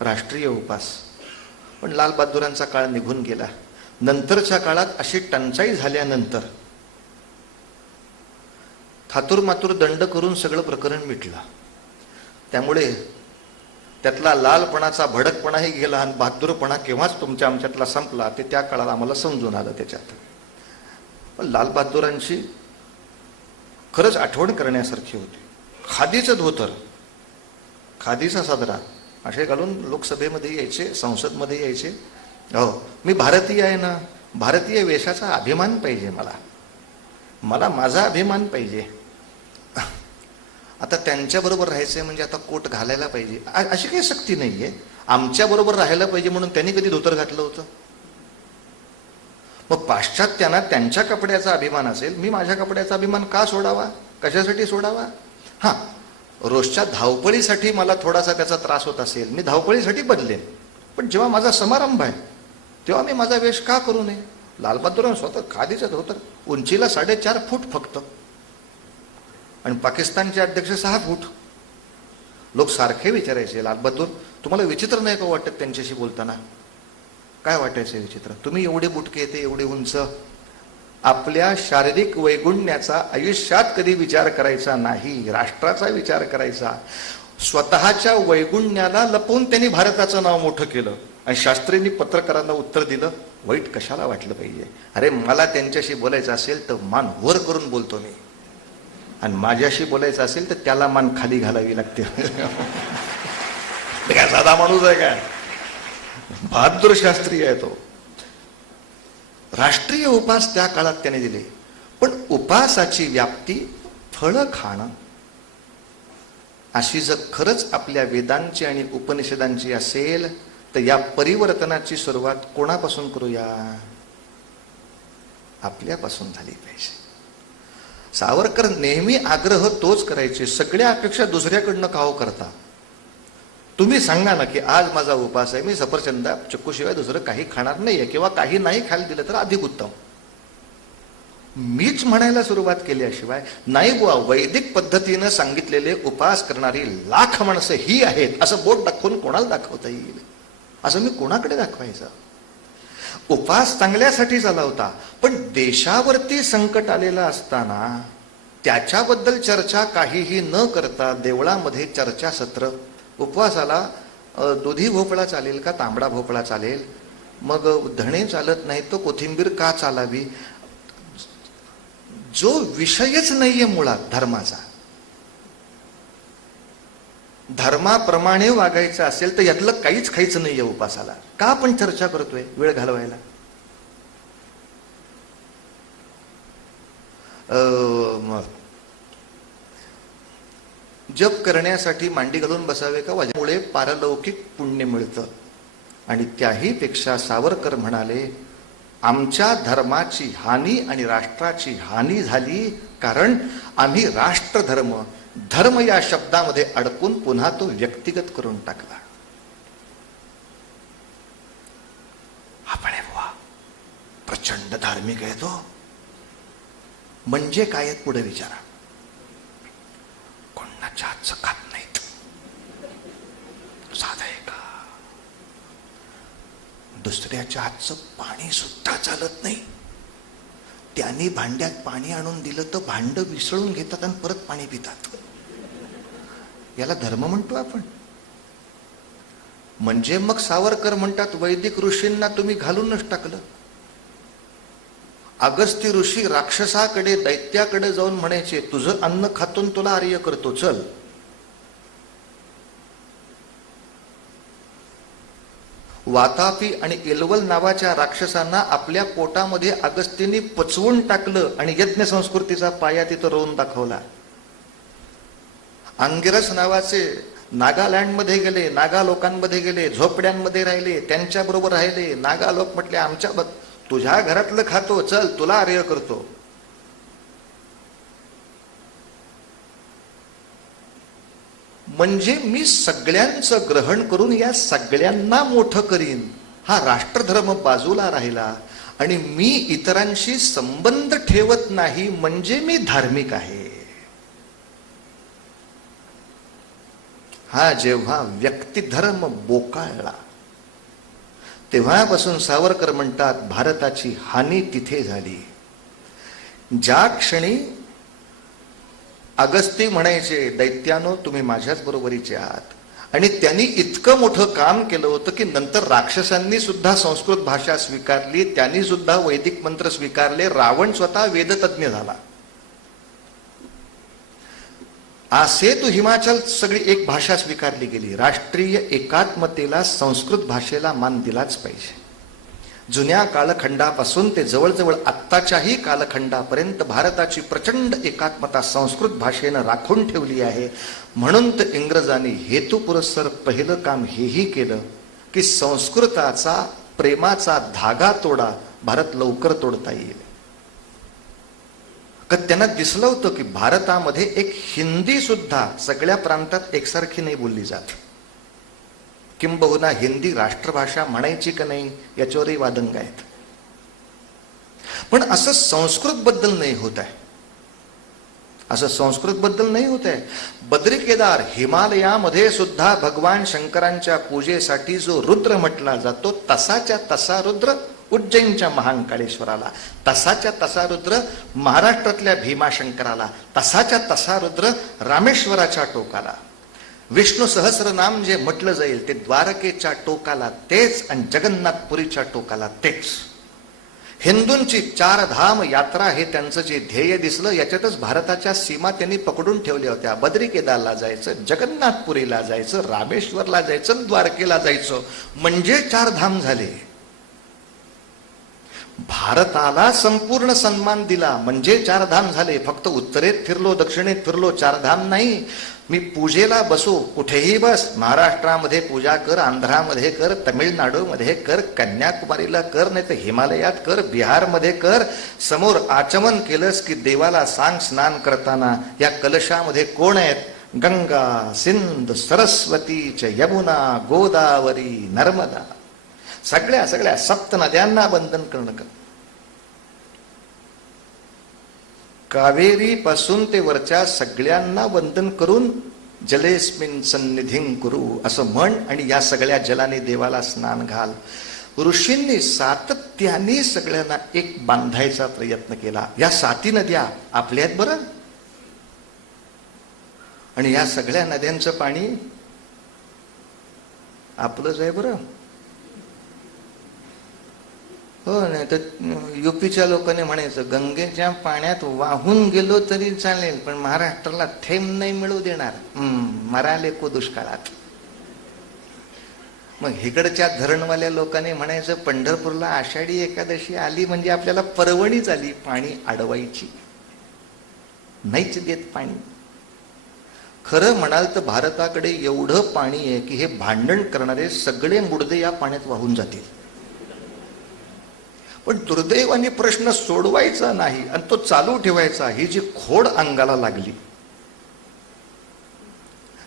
राष्ट्रीय उपास. पण लालबहादुरांचा काळ निघून गेला. नंतरच्या काळात अशी टंचाई झाल्यानंतर थातूरमातूर दंड करून सगळं प्रकरण मिटलं. त्यामुळे त्यातला लालपणाचा भडकपणाही गेला आणि बहादूरपणा केव्हाच तुमच्या आमच्यातला संपला ते त्या काळात आम्हाला समजून आलं त्याच्यात. पण लालबहादुरांची खरंच आठवण करण्यासारखी होती. खादीचं धोतर, खादीचा सदरा असे घालून लोकसभेमध्ये यायचे, संसदमध्ये यायचे. हो, मी भारतीय आहे ना, भारतीय वेशाचा अभिमान पाहिजे मला, मला माझा अभिमान पाहिजे. आता त्यांच्याबरोबर राहायचंय म्हणजे आता कोट घालायला पाहिजे अशी काही सक्ती नाहीये. आमच्या बरोबर राहायला पाहिजे म्हणून त्यांनी कधी धोतर घातलं होतं? मग पाश्चात्यांना त्यांच्या कपड्याचा अभिमान असेल, मी माझ्या कपड्याचा अभिमान का सोडावा? कशासाठी सोडावा? हा, रोजच्या धावपळीसाठी मला थोडासा त्याचा त्रास होत असेल, मी धावपळीसाठी बदलेन. पण जेव्हा माझा समारंभ आहे तेव्हा मी माझा वेश का करू नये? लालबहादूर स्वतः खादीचं धोतर, उंचीला 4.5 फूट फक्त, आणि पाकिस्तानचे अध्यक्ष 6 फूट. लोक सारखे विचारायचे, लालबहादूर तुम्हाला विचित्र नाही का वाटत त्यांच्याशी बोलताना? काय वाटायचं विचित्र? तुम्ही एवढे बुटके येते, एवढे उंच, आपल्या शारीरिक वैगुण्याचा आयुष्यात कधी विचार करायचा नाही, राष्ट्राचा विचार करायचा. स्वतःच्या वैगुण्याला लपवून त्यांनी भारताचं नाव मोठं केलं. आणि शास्त्रींनी पत्रकारांना उत्तर दिलं, वाईट कशाला वाटलं पाहिजे? अरे मला त्यांच्याशी बोलायचं असेल तर मान वर करून बोलतो मी, आणि माझ्याशी बोलायचं असेल तर त्याला मान खाली घालावी लागते. काय साधा माणूस आहे काय? बहादूर शास्त्री आहे तो. राष्ट्रीय उपास त्या काळात त्याने दिले. पण उपासाची व्याप्ती फळं खाणं अशी जर खरंच आपल्या वेदांची आणि उपनिषदांची असेल तर या परिवर्तनाची सुरुवात कोणापासून करूया? आपल्यापासून झाली पाहिजे. सावरकर नेहमी आग्रह तोच करायचे, सगळ्या अपेक्षा दुसऱ्याकडनं का हो करता? तुम्ही सांगा ना की आज माझा उपास आहे, मी सफरचंदा चिक्कूशिवाय दुसरं काही खाणार नाहीये, किंवा काही नाही खायला दिलं तर अधिक उत्तम. मीच म्हणायला सुरुवात केल्याशिवाय नाही बुवा, वैदिक पद्धतीनं सांगितलेले उपास करणारी लाख माणसं ही आहेत असं बोट दाखवून कोणाला दाखवता येईल? असं मी कोणाकडे दाखवायचं? उपास चांगल्यासाठी झाला होता, पण देशावरती संकट आलेलं असताना त्याच्याबद्दल चर्चा काहीही न करता देवळामध्ये चर्चासत्र. उपवासाला दुधी भोपळा चालेल का तांबडा भोपळा चालेल? मग धणे चालत नाही तो कोथिंबीर का चालावी? जो विषयच नाहीये मुळात धर्माचा, धर्माप्रमाणे वागायचं असेल तर यातलं काहीच खायचं नाहीये उपासाला. का आपण चर्चा करतोय वेळ घालवायला? जप करण्यासाठी मांडी घालून बसावे का? वाजल्यामुळे पारलौकिक पुण्य मिळतं. आणि त्याही पेक्षा सावरकर म्हणाले, आमच्या धर्माची हानी आणि राष्ट्राची हानी झाली, कारण आम्ही राष्ट्रधर्म धर्म या शब्दामध्ये अडकून पुन्हा तो व्यक्तिगत करून टाकला. आपण बुवा प्रचंड धार्मिक आहे तो, म्हणजे काय पुढे विचारा. कोणाच्या हातचं खात नाहीत, साधं आहे का? दुसऱ्याच्या हातचं पाणी सुद्धा चालत नाही. त्यांनी भांड्यात पाणी आणून दिलं तर भांड विसळून घेतात आणि परत पाणी पितात. याला धर्म म्हणतो आपण? म्हणजे मग सावरकर म्हणतात वैदिक ऋषींना तुम्ही घालूनच टाकलं. अगस्त्य ऋषी राक्षसाकडे दैत्याकडे जाऊन म्हणायचे, तुझं अन्न खातून तुला आर्य करतो, चल. वातापी आणि एलवल नावाच्या राक्षसांना आपल्या पोटामध्ये अगस्त्यांनी पचवून टाकलं आणि यज्ञ संस्कृतीचा पाया तिथं रोवून दाखवला. अंगिरस नावाचे नागालँडमध्ये गेले, नागा लोकांमध्ये गेले, झोपड्यांमध्ये राहिले, त्यांच्याबरोबर राहिले. नागा लोक म्हटले, तुझ्या घरातलं खातो, चल तुला आर्य करतो. म्हणजे मी सगळ्यांचं ग्रहण करून या सगळ्यांना मोठं करीन. हा राष्ट्रधर्म बाजूला राहिला आणि मी इतरांशी संबंध ठेवत नाही, म्हणजे मी धार्मिक आहे. हा जेव्हा व्यक्तिधर्म बोकाळला तेव्हापासून सावरकर म्हणतात भारताची हानी तिथे झाली. ज्या क्षणी अगस्ती म्हणायचे, दैत्यानो तुम्ही माझ्याच बरोबरीचे आहात, आणि त्यांनी इतकं मोठं काम केलं होतं की नंतर राक्षसांनी सुद्धा संस्कृत भाषा स्वीकारली, त्यांनी सुद्धा वैदिक मंत्र स्वीकारले. रावण स्वतः वेदतज्ञ झाला. आसेतु हिमाचल सगळी एक भाषा स्वीकारली गेली. राष्ट्रीय एकात्मतेला संस्कृत भाषेला मान दिलाच पाहिजे. जुन्या कालखंडापासून ते जवळजवळ आत्ताच्याही कालखंडापर्यंत भारताची प्रचंड एकात्मता संस्कृत भाषेनं राखून ठेवली आहे. म्हणून तर इंग्रजांनी हेतुपुरस्सर पहिलं काम हेही केलं की संस्कृताचा प्रेमाचा धागा तोडा, भारत लवकर तोडता येईल. का त्यांना दिसलं होतं की भारतामध्ये एक हिंदी सुद्धा सगळ्या प्रांतात एकसारखी नाही बोलली जात. किंबहुना हिंदी राष्ट्रभाषा म्हणायची का नाही याच्यावरही वादंग आहेत. पण असं संस्कृत बद्दल नाही होत आहे. असं संस्कृत बद्दल नाही होत आहे. बद्री केदार हिमालयामध्ये सुद्धा भगवान शंकरांच्या पूजेसाठी जो रुद्र म्हटला जातो, तसाच्या तसा रुद्र उज्जैनच्या महाकाळेश्वराला, तसाच्या तसा रुद्र महाराष्ट्रातल्या भीमाशंकराला, तसाच्या तसा रुद्र रामेश्वराच्या टोकाला. विष्णू सहस्रनाम जे म्हटलं जाईल ते द्वारकेच्या टोकाला तेच आणि जगन्नाथपुरीच्या टोकाला तेच. हिंदूंची 4 धाम यात्रा हे त्यांचं जे ध्येय दिसलं, याच्यातच भारताच्या सीमा त्यांनी पकडून ठेवल्या होत्या. बद्री केदारला जायचं, जगन्नाथपुरीला जायचं, रामेश्वरला जायचं, द्वारकेला जायचं, म्हणजे 4 धाम झाले. भारताला संपूर्ण सन्मान दिला म्हणजे 4 धाम झाले. फक्त उत्तरेत फिरलो, दक्षिणेत फिरलो, 4 धाम नाही. मी पूजेला बसो, कुठेही बस, महाराष्ट्रामध्ये पूजा कर, आंध्रामध्ये कर, तमिळनाडूमध्ये कर, कन्याकुमारीला कर, नाही तर हिमालयात कर, बिहारमध्ये कर. समोर आचमन केलंस की देवाला सांग स्नान करताना या कलशामध्ये कोण आहेत? गंगा, सिंध, सरस्वती च यमुना, गोदावरी, नर्मदा, सगळ्या 7 नद्यांना बंधन करणं. कावेरी पासून ते वरच्या सगळ्यांना वंदन करून जलेस्मिन सन्निधिं कुरु असं म्हण आणि या सगळ्या जलाने देवाला स्नान घाल. ऋषींनी सातत्याने सगळ्यांना एक बांधायचा प्रयत्न केला. या 7 नद्या आपल्या आहेत बरं, आणि या सगळ्या नद्यांचं पाणी आपलंच आहे बरं. हो, नाही तर युपीच्या लोकांनी म्हणायचं गंगेच्या पाण्यात वाहून गेलो तरी चालेल, पण महाराष्ट्राला थेंब नाही मिळू देणार, मराले को दुष्काळात. मग इकडच्या धरणवाल्या लोकांनी म्हणायचं पंढरपूरला आषाढी एकादशी आली म्हणजे आपल्याला पर्वणीच आली पाणी अडवायची, नाहीच देत पाणी. खरं म्हणाल तर भारताकडे एवढं पाणी आहे की हे भांडण करणारे सगळे मुडदे या पाण्यात वाहून जातील. पण दुर्दैवाने प्रश्न सोडवायचा नाही आणि तो चालू ठेवायचा, ही जी खोड अंगाला लागली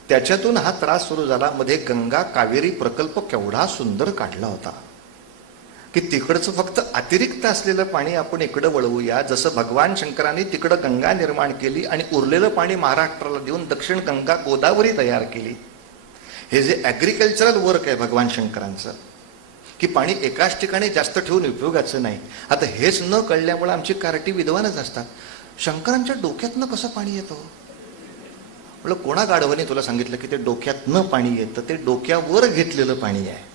त्याच्यातून हा त्रास सुरू झाला. मध्ये गंगा कावेरी प्रकल्प केवढा सुंदर काढला होता की तिकडचं फक्त अतिरिक्त असलेलं पाणी आपण इकडं वळवूया. जसं भगवान शंकरांनी तिकडं गंगा निर्माण केली आणि उरलेलं पाणी महाराष्ट्राला देऊन दक्षिण गंगा गोदावरी तयार केली. हे जे ॲग्रिकल्चरल वर्क आहे भगवान शंकरांचं, की पाणी एकाच ठिकाणी जास्त ठेवून उपयोगाचं नाही. आता हेच न कळल्यामुळे आमची कार्टी विद्वानच असतात. शंकरांच्या डोक्यातनं कसं पाणी येतं? म्हटलं कोणा गाढवाने तुला सांगितलं की ते डोक्यातनं पाणी येतं? ते डोक्यावर घेतलेलं पाणी आहे.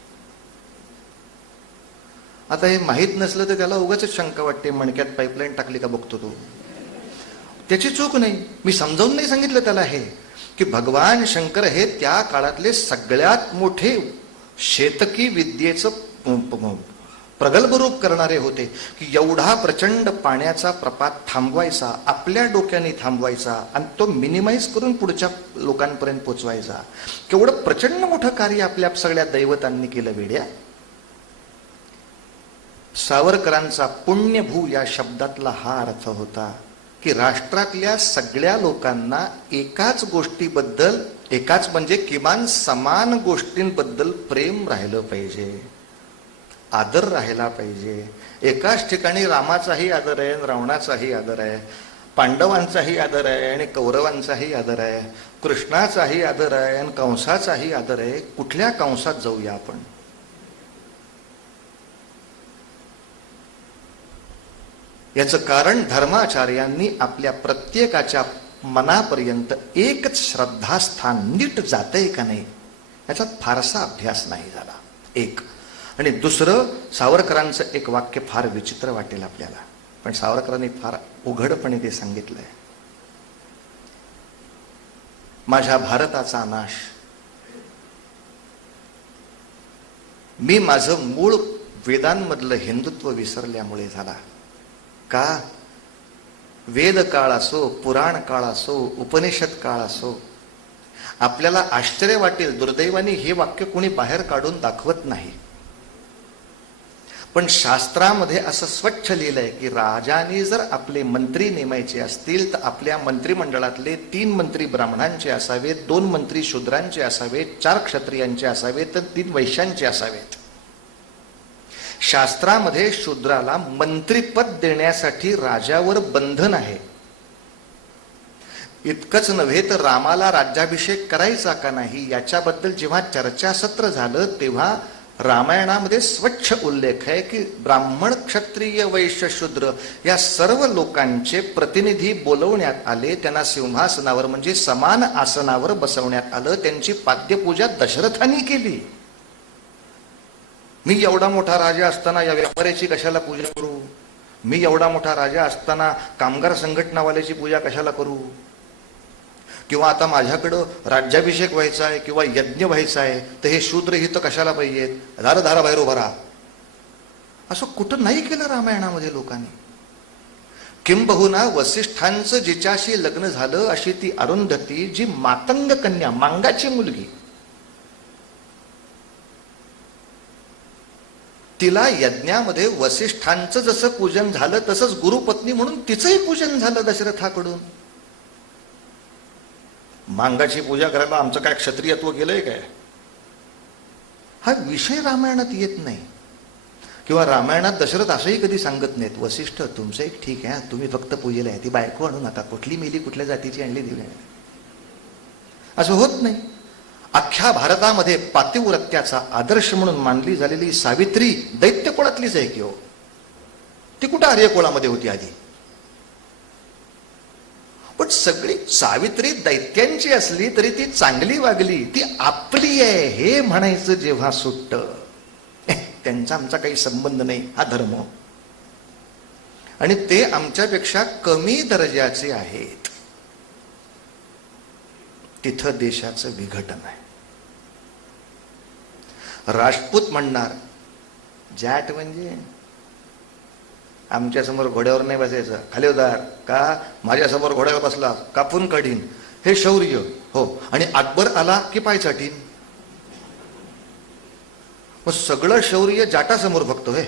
आता हे माहीत नसलं तर त्याला उगाच शंका वाटते, मणक्यात पाईपलाईन टाकली का बघतो तो. त्याची चूक नाही, मी समजावून नाही सांगितलं त्याला हे की भगवान शंकर हे त्या काळातले सगळ्यात मोठे शेतकी विद्येचं प्रगल्भ रूप करणारे होते की एवढा प्रचंड पाण्याचा प्रपात थांबवायचा, आपल्या डोक्याने थांबवायचा आणि तो मिनिमाइज करून पुढच्या लोकांपर्यंत पोचवायचा. केवढं प्रचंड मोठं कार्य आपल्या सगळ्या दैवतांनी केलं वेड्या. सावरकरांचा पुण्यभू या शब्दातला हा अर्थ होता की राष्ट्रातल्या सगळ्या लोकांना एकाच गोष्टीबद्दल, एकाच म्हणजे किमान समान गोष्टींबद्दल प्रेम राहिलं पाहिजे, आदर राहिला पाहिजे. एकाच ठिकाणी रामाचाही आदर आहे, रावणाचाही आदर आहे, पांडवांचाही आदर आहे आणि कौरवांचाही आदर आहे, कृष्णाचाही आदर आहे आणि कंसाचाही आदर आहे. कुठल्या कंसात जाऊया आपण? याचं कारण धर्माचार्यांनी आपल्या प्रत्येकाच्या मनापर्यंत एकच श्रद्धास्थान नीट जातंय का नाही याचा फारसा अभ्यास नाही झाला, एक. आणि दुसरं, सावरकरांचं एक वाक्य फार विचित्र वाटेल आपल्याला, पण सावरकरांनी फार उघडपणे ते सांगितलंय. माझ्या भारताचा नाश मी माझं मूळ वेदांमधलं हिंदुत्व विसरल्यामुळे झाला. का? वेद काळ असो, पुराण काळ असो, उपनिषद काळ असो, आपल्याला आश्चर्य वाटेल, दुर्दैवाने हे वाक्य कोणी बाहेर काढून दाखवत नाही, पण शास्त्रामध्ये असं स्वच्छ लिहिलंय की राजाने जर आपले मंत्री नेमायचे असतील तर आपल्या मंत्रिमंडळातले 3 मंत्री ब्राह्मणांचे असावेत, 2 मंत्री शूद्रांचे असावेत, 4 क्षत्रियांचे असावेत तर 3 वैश्यांचे असावेत. शास्त्रामध्ये शूद्राला मंत्रीपद देण्यासाठी राजावर बंधन आहे. इतकंच नव्हे तर रामाला राज्याभिषेक करायचा का नाही याच्याबद्दल जेव्हा चर्चासत्र झालं तेव्हा रामायणामध्ये स्वच्छ उल्लेख आहे की ब्राह्मण, क्षत्रिय, वैश्य, शूद्र या सर्व लोकांचे प्रतिनिधी बोलवण्यात आले. त्यांना सिंहासनावर म्हणजे समान आसनावर बसवण्यात आलं. त्यांची पाद्यपूजा दशरथांनी केली. मी एवढा मोठा राजा असताना या व्यापाऱ्याची कशाला पूजा करू? मी एवढा मोठा राजा असताना कामगार संघटनावाल्याची पूजा कशाला करू? किंवा आता माझ्याकडं राज्याभिषेक व्हायचा आहे किंवा यज्ञ व्हायचा आहे तर हे शूद्र हित कशाला पाहिजेत? दारा बाहेर उभा राहा. असं कुठं नाही केलं रामायणामध्ये लोकांनी. किंबहुना वसिष्ठांचं जिच्याशी लग्न झालं अशी ती अरुंधती, जी मातंग कन्या, मांगाची मुलगी, तिला यज्ञामध्ये वसिष्ठांचं जसं पूजन झालं तसंच गुरुपत्नी म्हणून तिचंही पूजन झालं दशरथाकडून. मांगाची पूजा करायला आमचं काय क्षत्रियत्व गेलंय काय? हा विषय रामायणात येत नाही. किंवा रामायणात दशरथ असंही कधी सांगत नाहीत, वसिष्ठ तुमचं एक ठीक आहे, तुम्ही फक्त पूजेला आहे, ती बायको आणू नका, कुठली मेली कुठल्या जातीची आणली दिली, असं होत नाही. अख्ख्या भारतामध्ये पातिव्रत्याचा आदर्श म्हणून मानली झालेली सावित्री दैत्य कुळातलीच आहे की हो. ती कुठं आर्य कुळामध्ये होती आधी? पण सगळी सावित्री दैत्यांची असली तरी ती चांगली वागली, ती आपली आहे हे म्हणायचं जेव्हा सुटतं, त्यांचा आमचा काही संबंध नाही, हा धर्म, आणि ते आमच्यापेक्षा कमी दर्जाचे आहेत, तिथं देशाचं विघटन आहे. राजपूत म्हणणार जाट म्हणजे आमच्या समोर घोड्यावर नाही बसायचं, खाली उतार, का माझ्या समोर घोड्यावर बसला कापून काढीन, हे शौर्य हो. आणि अकबर आला की पाय चाटीन. मग सगळं शौर्य जाटासमोर बघतोय.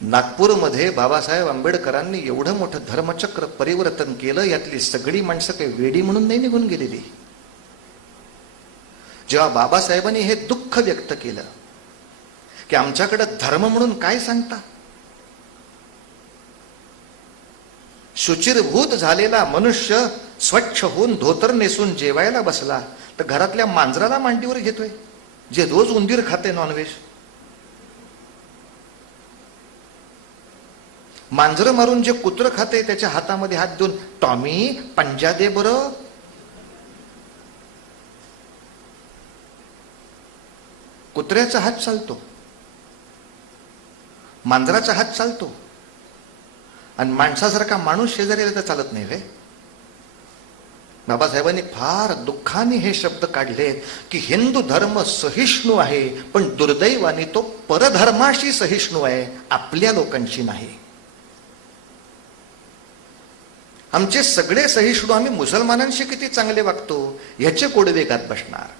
नागपूरमध्ये बाबासाहेब आंबेडकरांनी एवढं मोठं धर्मचक्र परिवर्तन केलं, यातली सगळी माणसं काही वेडी म्हणून नाही निघून गेलेली. जेव्हा बाबासाहेबांनी हे दुःख व्यक्त केलं की आमच्याकडे धर्म म्हणून काय सांगता, शुचिरभूत झालेला मनुष्य स्वच्छ होऊन धोतर नेसून जेवायला बसला तर घरातल्या मांजराला मांडीवर घेतोय, जे रोज उंदीर खाते नॉनव्हेज. मांजर मारून जे कुत्र खाते त्याच्या हातामध्ये हात देऊन, टॉमी पंजा दे बरं. कुत्र्याचा हात चालतो, मांजराचा हात चालतो, आणि माणसासारखा माणूस शेजारी तर चालत नाही रे. बाबासाहेबांनी फार दुःखाने हे शब्द काढले की हिंदू धर्म सहिष्णू आहे, पण दुर्दैवाने तो परधर्माशी सहिष्णू आहे, आपल्या लोकांशी नाही. आमचे सगळे सहिष्णू आम्ही मुसलमानांशी किती चांगले वागतो ह्याचे कोडवे गात बसणार.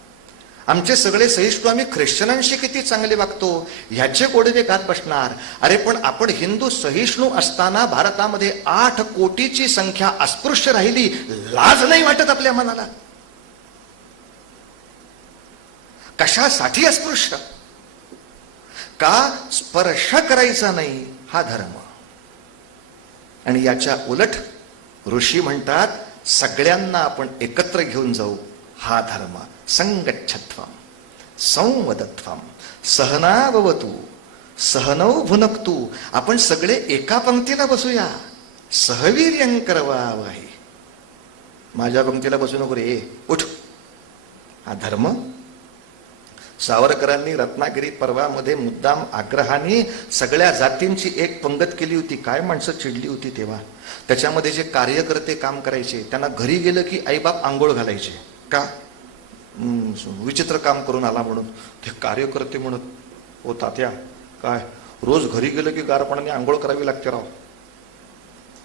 आमचे सगळे सहिष्णू आम्ही ख्रिश्चनांशी किती चांगले वागतो ह्याचे कोडवे गात बसणार. अरे पण आपण हिंदू सहिष्णू असताना भारतामध्ये 8 कोटीची संख्या अस्पृश्य राहिली, लाज नाही वाटत आपल्या मनाला? कशासाठी अस्पृश्य? का स्पर्श करायचा नाही हा धर्म. आणि याच्या उलट ऋषी म्हणतात सगळ्यांना आपण एकत्र घेऊन जाऊ हा धर्म. संगच्छध्वम संवदध्वम सहनाववतु सहनौ भुनक्तु. आपण सगळे एका पंक्तीला बसूया, सहवीर्यं करवावहै. माझ्या पंक्तीला बसू नको रे, उठ. हा धर्म. सावरकरांनी रत्नागिरी पर्वामध्ये मुद्दाम आग्रहाने सगळ्या जातींची एक पंगत केली होती. काय माणसं चिडली होती तेव्हा. त्याच्यामध्ये जे कार्यकर्ते काम करायचे त्यांना घरी गेलं की आईबाप आंघोळ घालायचे. का? विचित्र काम करून आला म्हणून. ते कार्यकर्ते म्हणत, ओ तात्या काय रोज घरी गेलं की गार पाण्याने आंघोळ करावी लागते राव.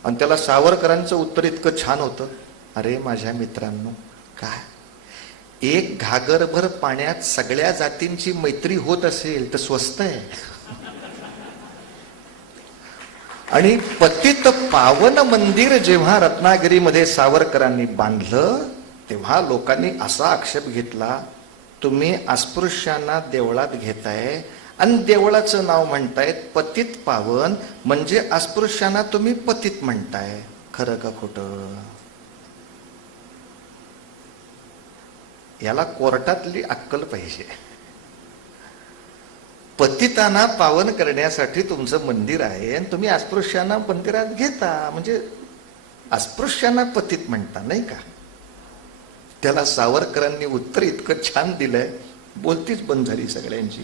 आणि त्याला सावरकरांचं उत्तर इतकं छान होतं, अरे माझ्या मित्रांनो, काय एक घागरभर पाण्यात सगळ्या जातींची मैत्री होत असेल तर स्वस्त आहे. आणि पतित पावन मंदिर जेव्हा रत्नागिरीमध्ये सावरकरांनी बांधलं तेव्हा लोकांनी असा आक्षेप घेतला, तुम्ही अस्पृश्यांना देवळात घेताय आणि देवळाचं नाव म्हणतायत पतित पावन, म्हणजे अस्पृश्यांना तुम्ही पतित म्हणताय. खरं का खोटं? याला कोर्टातली अक्कल पाहिजे. पतितांना पावन करण्यासाठी तुमचं मंदिर आहे आणि तुम्ही अस्पृश्यांना मंदिरात घेता, म्हणजे अस्पृश्यांना पतित म्हणता नाही का? त्याला सावरकरांनी उत्तर इतकं छान दिलंय, बोलतीच बंद झाली सगळ्यांची.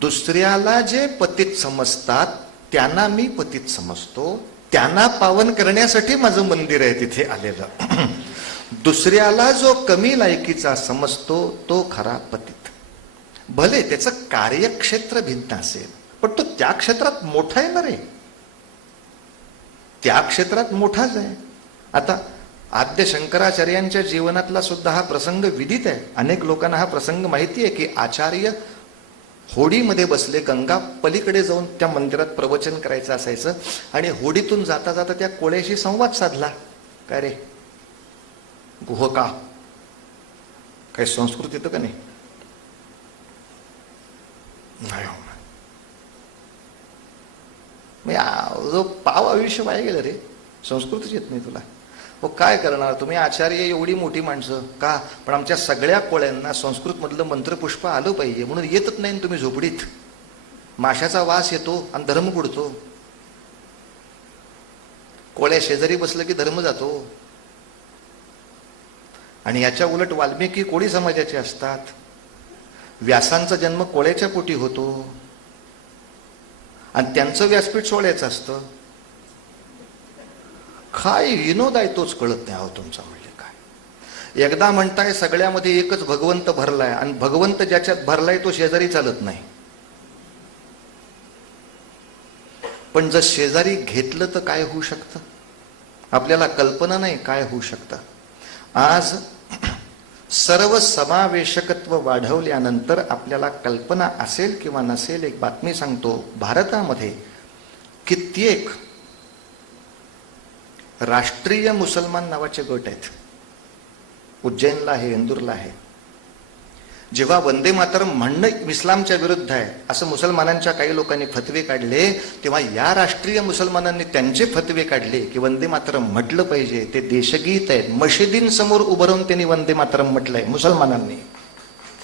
दुसऱ्याला जे पतित समजतात त्यांना मी पतित समजतो, त्यांना पावन करण्यासाठी माझं मंदिर आहे तिथे आलेलं. दुसऱ्याला जो कमी लायकीचा समजतो तो खरा पतित. भले त्याचं कार्यक्षेत्र भिन्न असेल पण तो त्या क्षेत्रात मोठा आहे ना रे, त्या क्षेत्रात मोठाच आहे. आता आद्य शंकराचार्यांच्या जीवनातला सुद्धा हा प्रसंग विदित आहे. अनेक लोकांना हा प्रसंग माहिती आहे की आचार्य होडीमध्ये बसले, गंगा पलीकडे जाऊन त्या मंदिरात प्रवचन करायचं असायचं आणि होडीतून जाता जाता त्या कोळ्याशी संवाद साधला. काय रे गुह का, काही संस्कृत येतं का नाही? नाही हो. जो पाव आयुष्य वाया गेलं रे, संस्कृतच येत नाही तुला. हो काय करणार तुम्ही आचार्य एवढी मोठी माणसं का, पण आमच्या सगळ्या कोळ्यांना संस्कृत मधलं मंत्रपुष्प आलं पाहिजे म्हणून येतच नाही. तुम्ही झोपडीत माशाचा वास येतो आणि धर्म बुडतो. कोळ्या शेजारी बसलं की धर्म जातो. आणि याच्या उलट वाल्मिकी कोळी समाजाचे असतात. व्यासांचा जन्म कोळ्याच्या पोटी होतो आणि त्यांचं व्यासपीठ सोळ्याचं असतं. काय विनोद आहे तोच कळत नाही. तुमचा म्हणजे काय, एकदा म्हणताय सगळ्यामध्ये एकच भगवंत भरलाय आणि भगवंत ज्याच्यात भरलाय तो शेजारी चालत नाही. पण जर शेजारी घेतलं तर काय होऊ शकतं आपल्याला कल्पना नाही काय होऊ शकतं. आज सर्व समावेशकत्व वाढवल्यानंतर आपल्याला कल्पना असेल किंवा नसेल, एक बातमी सांगतो. भारतामध्ये कित्येक राष्ट्रीय मुसलमान नावाचे गट आहेत. उज्जैनला आहे, इंदूरला आहे. जेव्हा वंदे मातरम म्हणणं इस्लामच्या विरुद्ध आहे असं मुसलमानांच्या काही लोकांनी फतवे काढले, तेव्हा या राष्ट्रीय मुसलमानांनी त्यांचे फतवे काढले की वंदे मातरम म्हटलं पाहिजे, ते देशगीत आहे. मशिदींसमोर उभं राहून त्यांनी वंदे मातरम म्हटलंय मुसलमानांनी.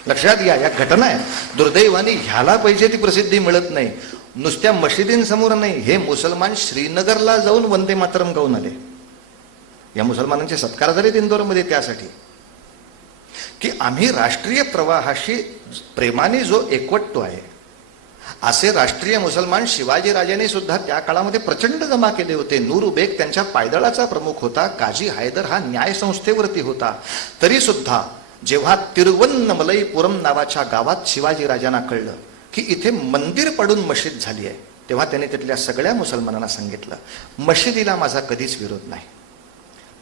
लक्षात घ्या, या घटना आहे. दुर्दैवाने ह्याला पाहिजे ती प्रसिद्धी मिळत नाही. नुसत्या मशिदींसमोर नाही, हे मुसलमान श्रीनगरला जाऊन वंदे मातरम गाऊन आले. या मुसलमानांचे सत्कार झालेत इंदोरमध्ये त्यासाठी की आम्ही राष्ट्रीय प्रवाहाशी प्रेमाने जो एकवटतो आहे. असे राष्ट्रीय मुसलमान शिवाजी राजांनी सुद्धा त्या काळामध्ये प्रचंड जमा केले होते. नूर बेग त्यांच्या पायदळाचा प्रमुख होता. काजी हैदर हा न्याय संस्थेवरती होता. तरी सुद्धा जेव्हा तिरुवन्नमलईपुरम नावाच्या गावात शिवाजी राजांना कळलं की इथे मंदिर पडून मशीद झाली आहे, तेव्हा त्यांनी तिथल्या सगळ्या मुसलमानांना सांगितलं, मशिदीला माझा कधीच विरोध नाही,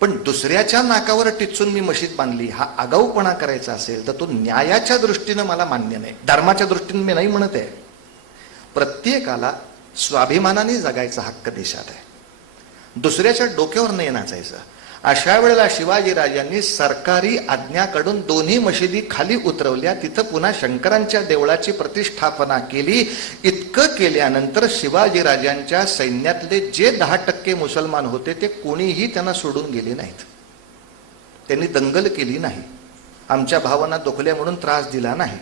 पण दुसऱ्याच्या नाकावर टिचून मी मशीद बांधली हा आगाऊपणा करायचा असेल तर तो न्यायाच्या दृष्टीनं मला मान्य नाही, धर्माच्या दृष्टीनं मी नाही म्हणत आहे. प्रत्येकाला स्वाभिमानाने जगायचा हक्क देशात आहे, दुसऱ्याच्या डोक्यावर नाही नाचायचं. अशा वेळेला शिवाजी राजांनी सरकारी आज्ञाकडून दोन्ही मशिदी खाली उतरवल्या. तिथं पुन्हा शंकरांच्या देवळाची प्रतिष्ठापना केली. इतकं केल्यानंतर शिवाजी राजांच्या सैन्यातले जे 10% मुसलमान होते ते कोणीही त्यांना सोडून गेले नाहीत. त्यांनी दंगल केली नाही, आमच्या भावना दुखल्या म्हणून त्रास दिला नाही.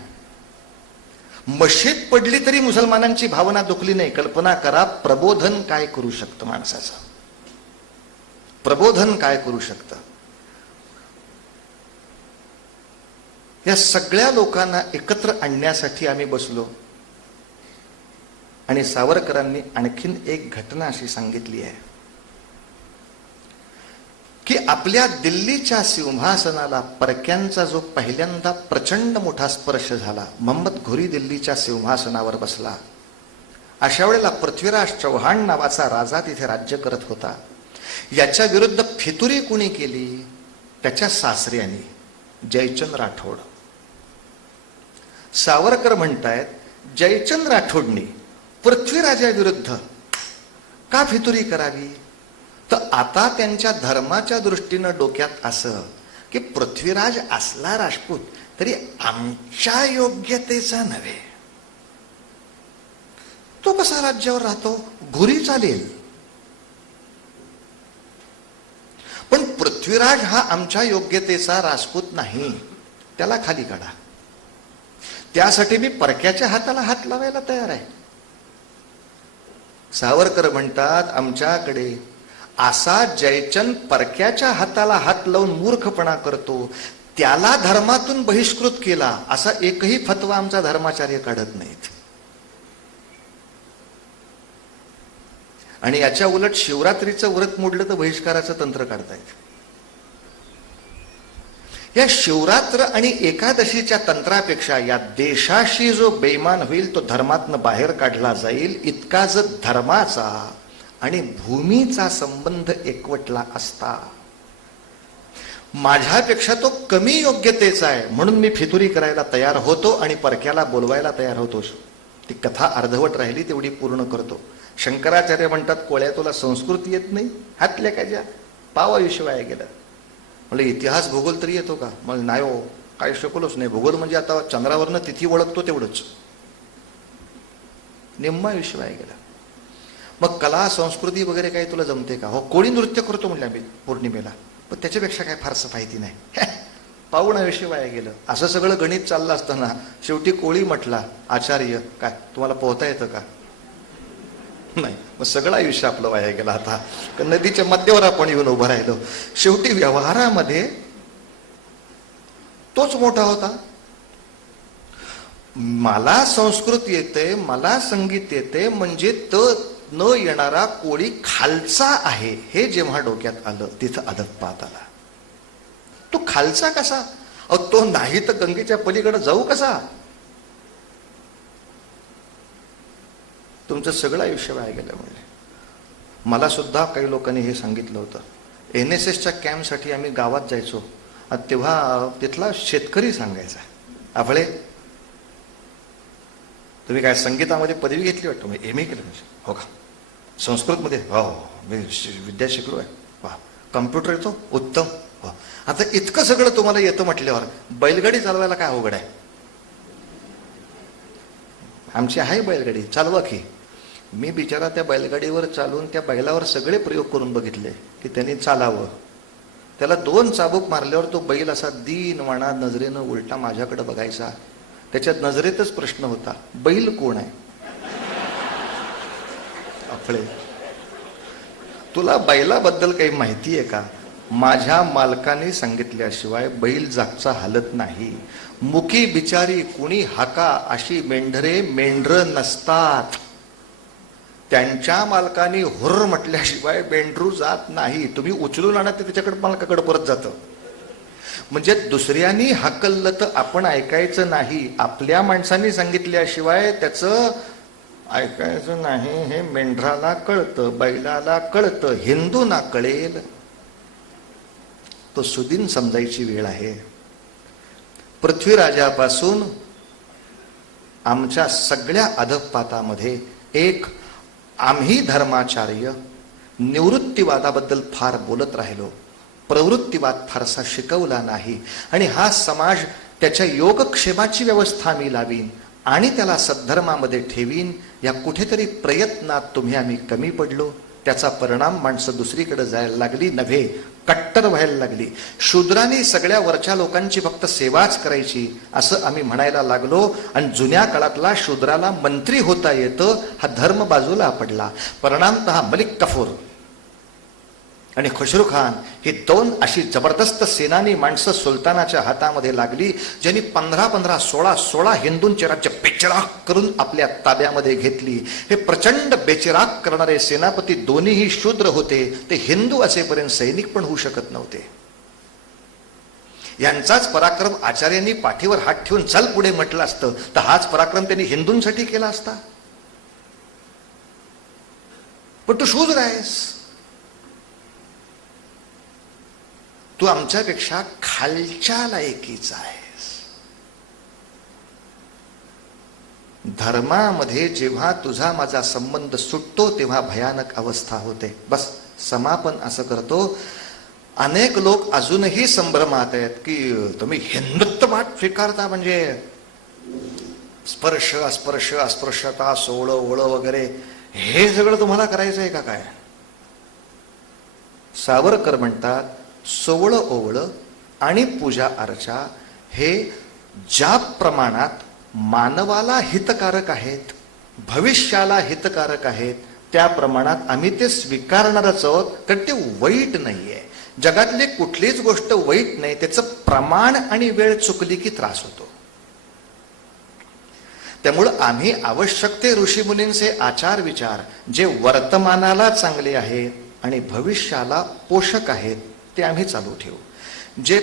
मशीद पडली तरी मुसलमानांची भावना दुखली नाही. कल्पना करा प्रबोधन काय करू शकतं माणसाचं, प्रबोधन काय करू शकतं. या सगळ्या लोकांना एकत्र आणण्यासाठी आम्ही बसलो. आणि सावरकरांनी आणखीन एक घटना अशी सांगितली आहे की आपल्या दिल्लीच्या सिंहासनाला परक्यांचा जो पहिल्यांदा प्रचंड मोठा स्पर्श झाला, मोहम्मद घोरी दिल्लीच्या सिंहासनावर बसला. अशा वेळेला पृथ्वीराज चौहान नावाचा राजा तिथे राज्य करत होता. याच्या विरुद्ध फितुरी कुणी केली? त्याच्या सासऱ्याने, जयचंद राठोड. सावरकर म्हणतायत जयचंद राठोडनी पृथ्वीराजा विरुद्ध का फितुरी करावी? तर आता त्यांच्या धर्माच्या दृष्टीनं डोक्यात असं की पृथ्वीराज असला राजपूत तरी आमच्या योग्यतेचा नव्हे, तो कसा राज्यावर राहतो, घोरी चालेल, पण पृथ्वीराज हा आमच्या योग्यतेचा राजपूत नाही, त्याला खाली काढा. त्यासाठी मी परक्याच्या हाताला हात लावायला तयार आहे. सावरकर म्हणतात आमच्याकडे असा जयचंद परक्याच्या हाताला हात लावून मूर्खपणा करतो, त्याला धर्मातून बहिष्कृत केला असा एकही फतवा आमचा धर्माचार्य काढत नाहीत. आणि याच्या उलट शिवरात्रीचं व्रत मोडलं तर बहिष्काराचं तंत्र काढतायत. या शिवरात्र आणि एकादशीच्या तंत्रापेक्षा या देशाशी जो बेईमान होईल तो धर्मातनं बाहेर काढला जाईल. इतका जर धर्माचा आणि भूमीचा संबंध एकवटला असता, माझ्यापेक्षा तो कमी योग्यतेचा आहे म्हणून मी फितुरी करायला तयार होतो आणि परक्याला बोलवायला तयार होतोस. ती कथा अर्धवट राहिली तेवढी पूर्ण करतो. शंकराचार्य म्हणतात कोळ्या तुला संस्कृत येत नाही, हातल्या कायच्या पाव आयुष्य वाया गेलं. म्हणजे इतिहास भूगोल तरी येतो का? मला नाही हो, काय शिकवलोच नाही. भूगोल म्हणजे आता चंद्रावरनं तिथी ओळखतो तेवढंच. निम्मा आयुष्य वाया गेलं. मग कला संस्कृती वगैरे काही तुला जमते का? हो, कोळी नृत्य करतो म्हणलं मी पौर्णिमेला, पण त्याच्यापेक्षा काय फारसं माहिती नाही. पाऊण आयुष्य वाया गेलं. असं सगळं गणित चाललं असताना शेवटी कोळी म्हटला आचार्य, काय तुम्हाला पोहता येतं का? नाही. मग सगळं आयुष्य आपलं वाया गेलं. आता नदीच्या मध्यावर आपण येऊन उभं राहिलो. शेवटी व्यवहारामध्ये तोच मोठा होता. मला संस्कृत येते, मला संगीत येते, म्हणजे न येणारा कोळी खालचा आहे हे जेव्हा डोक्यात आलं, तिथं अधप्पात आला. तो खालचा कसा? तो नाही तर गंगेच्या पलीकडे जाऊ कसा? तुमचं सगळं आयुष्य वाया गेलं. म्हणजे मला सुद्धा काही लोकांनी हे सांगितलं होतं. NSSच्या कॅम्पसाठी आम्ही गावात जायचो, तेव्हा तिथला शेतकरी सांगायचा, आपले तुम्ही काय संगीतामध्ये पदवी घेतली वाटतं? मी MA केलं. हो का? संस्कृतमध्ये? हो, मी विद्या शिकलो आहे. वा. कम्प्युटर येतो? उत्तम. हो. आता इतकं सगळं तुम्हाला येतं म्हटल्यावर बैलगाडी चालवायला काय अवघड आहे? आमची आहे बैलगाडी, चालवा की. मी बिचारा त्या बैलगाडीवर चालून त्या बैलावर सगळे प्रयोग करून बघितले की त्यांनी चालावं. त्याला 2 चाबूक मारल्यावर तो बैल असा दीनवाणा नजरेनं उलटा माझ्याकडे बघायचा. त्याच्या नजरेतच प्रश्न होता, बैल कोण आहे? आपले तुला बैलाबद्दल काही माहिती आहे का? माझ्या मालकाने सांगितल्याशिवाय बैल जागचा हालत नाही. मुकी बिचारी कुणी हाका अशी मेंढरे मेंढर नसतात. त्यांच्या मालकाने हुर्र म्हटल्याशिवाय मेंढरू जात नाही. तुम्ही उचलून आणा ते त्याच्याकडे मालकाकडे परत जातं. म्हणजे दुसऱ्यांनी हाकललं तर आपण ऐकायचं नाही. आपल्या माणसांनी सांगितल्याशिवाय त्याचं ऐकायचं नाही. हे मेंढराला कळतं, बैलाला कळतं, हिंदूंना कळेल. तो सुदीन समजायची वेळ आहे. पृथ्वीराजापासून आमच्या सगळ्या अधपातामध्ये एक आम्ही धर्माचार्य निवृत्तीवादाबद्दल फार बोलत राहिलो, प्रवृत्तीवाद फारसा शिकवला नाही. आणि हा समाज त्याच्या योगक्षेमाची व्यवस्था मी लावीन आणि त्याला सद्धर्मामध्ये ठेवीन या कुठेतरी प्रयत्नात तुम्ही आम्ही कमी पडलो. त्याचा परिणाम माणसं दुसरीकडे जायला लागली, नव्हे कट्टर व्हायला लागली. शूद्रांनी सगळ्या वरच्या लोकांची फक्त सेवाच करायची असं आम्ही म्हणायला लागलो. आणि जुन्या काळातला शूद्राला मंत्री होता येतं हा धर्म बाजूला पडला. परिणामतः मलिक कफूर आणि खुसरू खान ही 2 अशी जबरदस्त सेनानी माणसं सुलतानाच्या हातामध्ये लागली, ज्यांनी 15-15, 16-16 हिंदूंचे राज्य बेचिराग करून आपल्या ताब्यामध्ये घेतली. हे प्रचंड बेचिराग करणारे सेनापती दोन्हीही शूद्र होते. ते हिंदू असेपर्यंत सैनिक पण होऊ शकत नव्हते. यांचाच पराक्रम आचार्यांनी पाठीवर हात ठेवून चल पुढे म्हटलं असतं तर हाच पराक्रम त्यांनी हिंदूंसाठी केला असता. पण तू शूद्र आहेस, तू आमच्यापेक्षा खालच्या लायकीचा आहेस. धर्मामध्ये जेव्हा तुझा माझा संबंध सुटतो तेव्हा भयानक अवस्था होते. बस समापन असं करतो. अनेक लोक अजूनही संभ्रमात आहेत की तुम्ही हिंदुत्ववाद स्वीकारता, म्हणजे स्पर्श अस्पर्श अस्पृश्यता सोळ ओळ वगैरे हे सगळं तुम्हाला करायचं आहे का काय? सावरकर म्हणतात सोवळ ओवळ आणि पूजा अर्चा हे ज्या प्रमाणात मानवाला हितकारक आहेत, भविष्याला हितकारक आहेत, त्या प्रमाणात आम्ही ते स्वीकारणारच आहोत. कारण ते वाईट नाहीये. जगातली कुठलीच गोष्ट वाईट नाही, त्याचं प्रमाण आणि वेळ चुकली की त्रास होतो. त्यामुळं आम्ही आवश्यक ते ऋषीमुनींचे आचार विचार जे वर्तमानाला चांगले आहेत आणि भविष्याला पोषक आहेत ते आम्ही चालू ठेवू. जे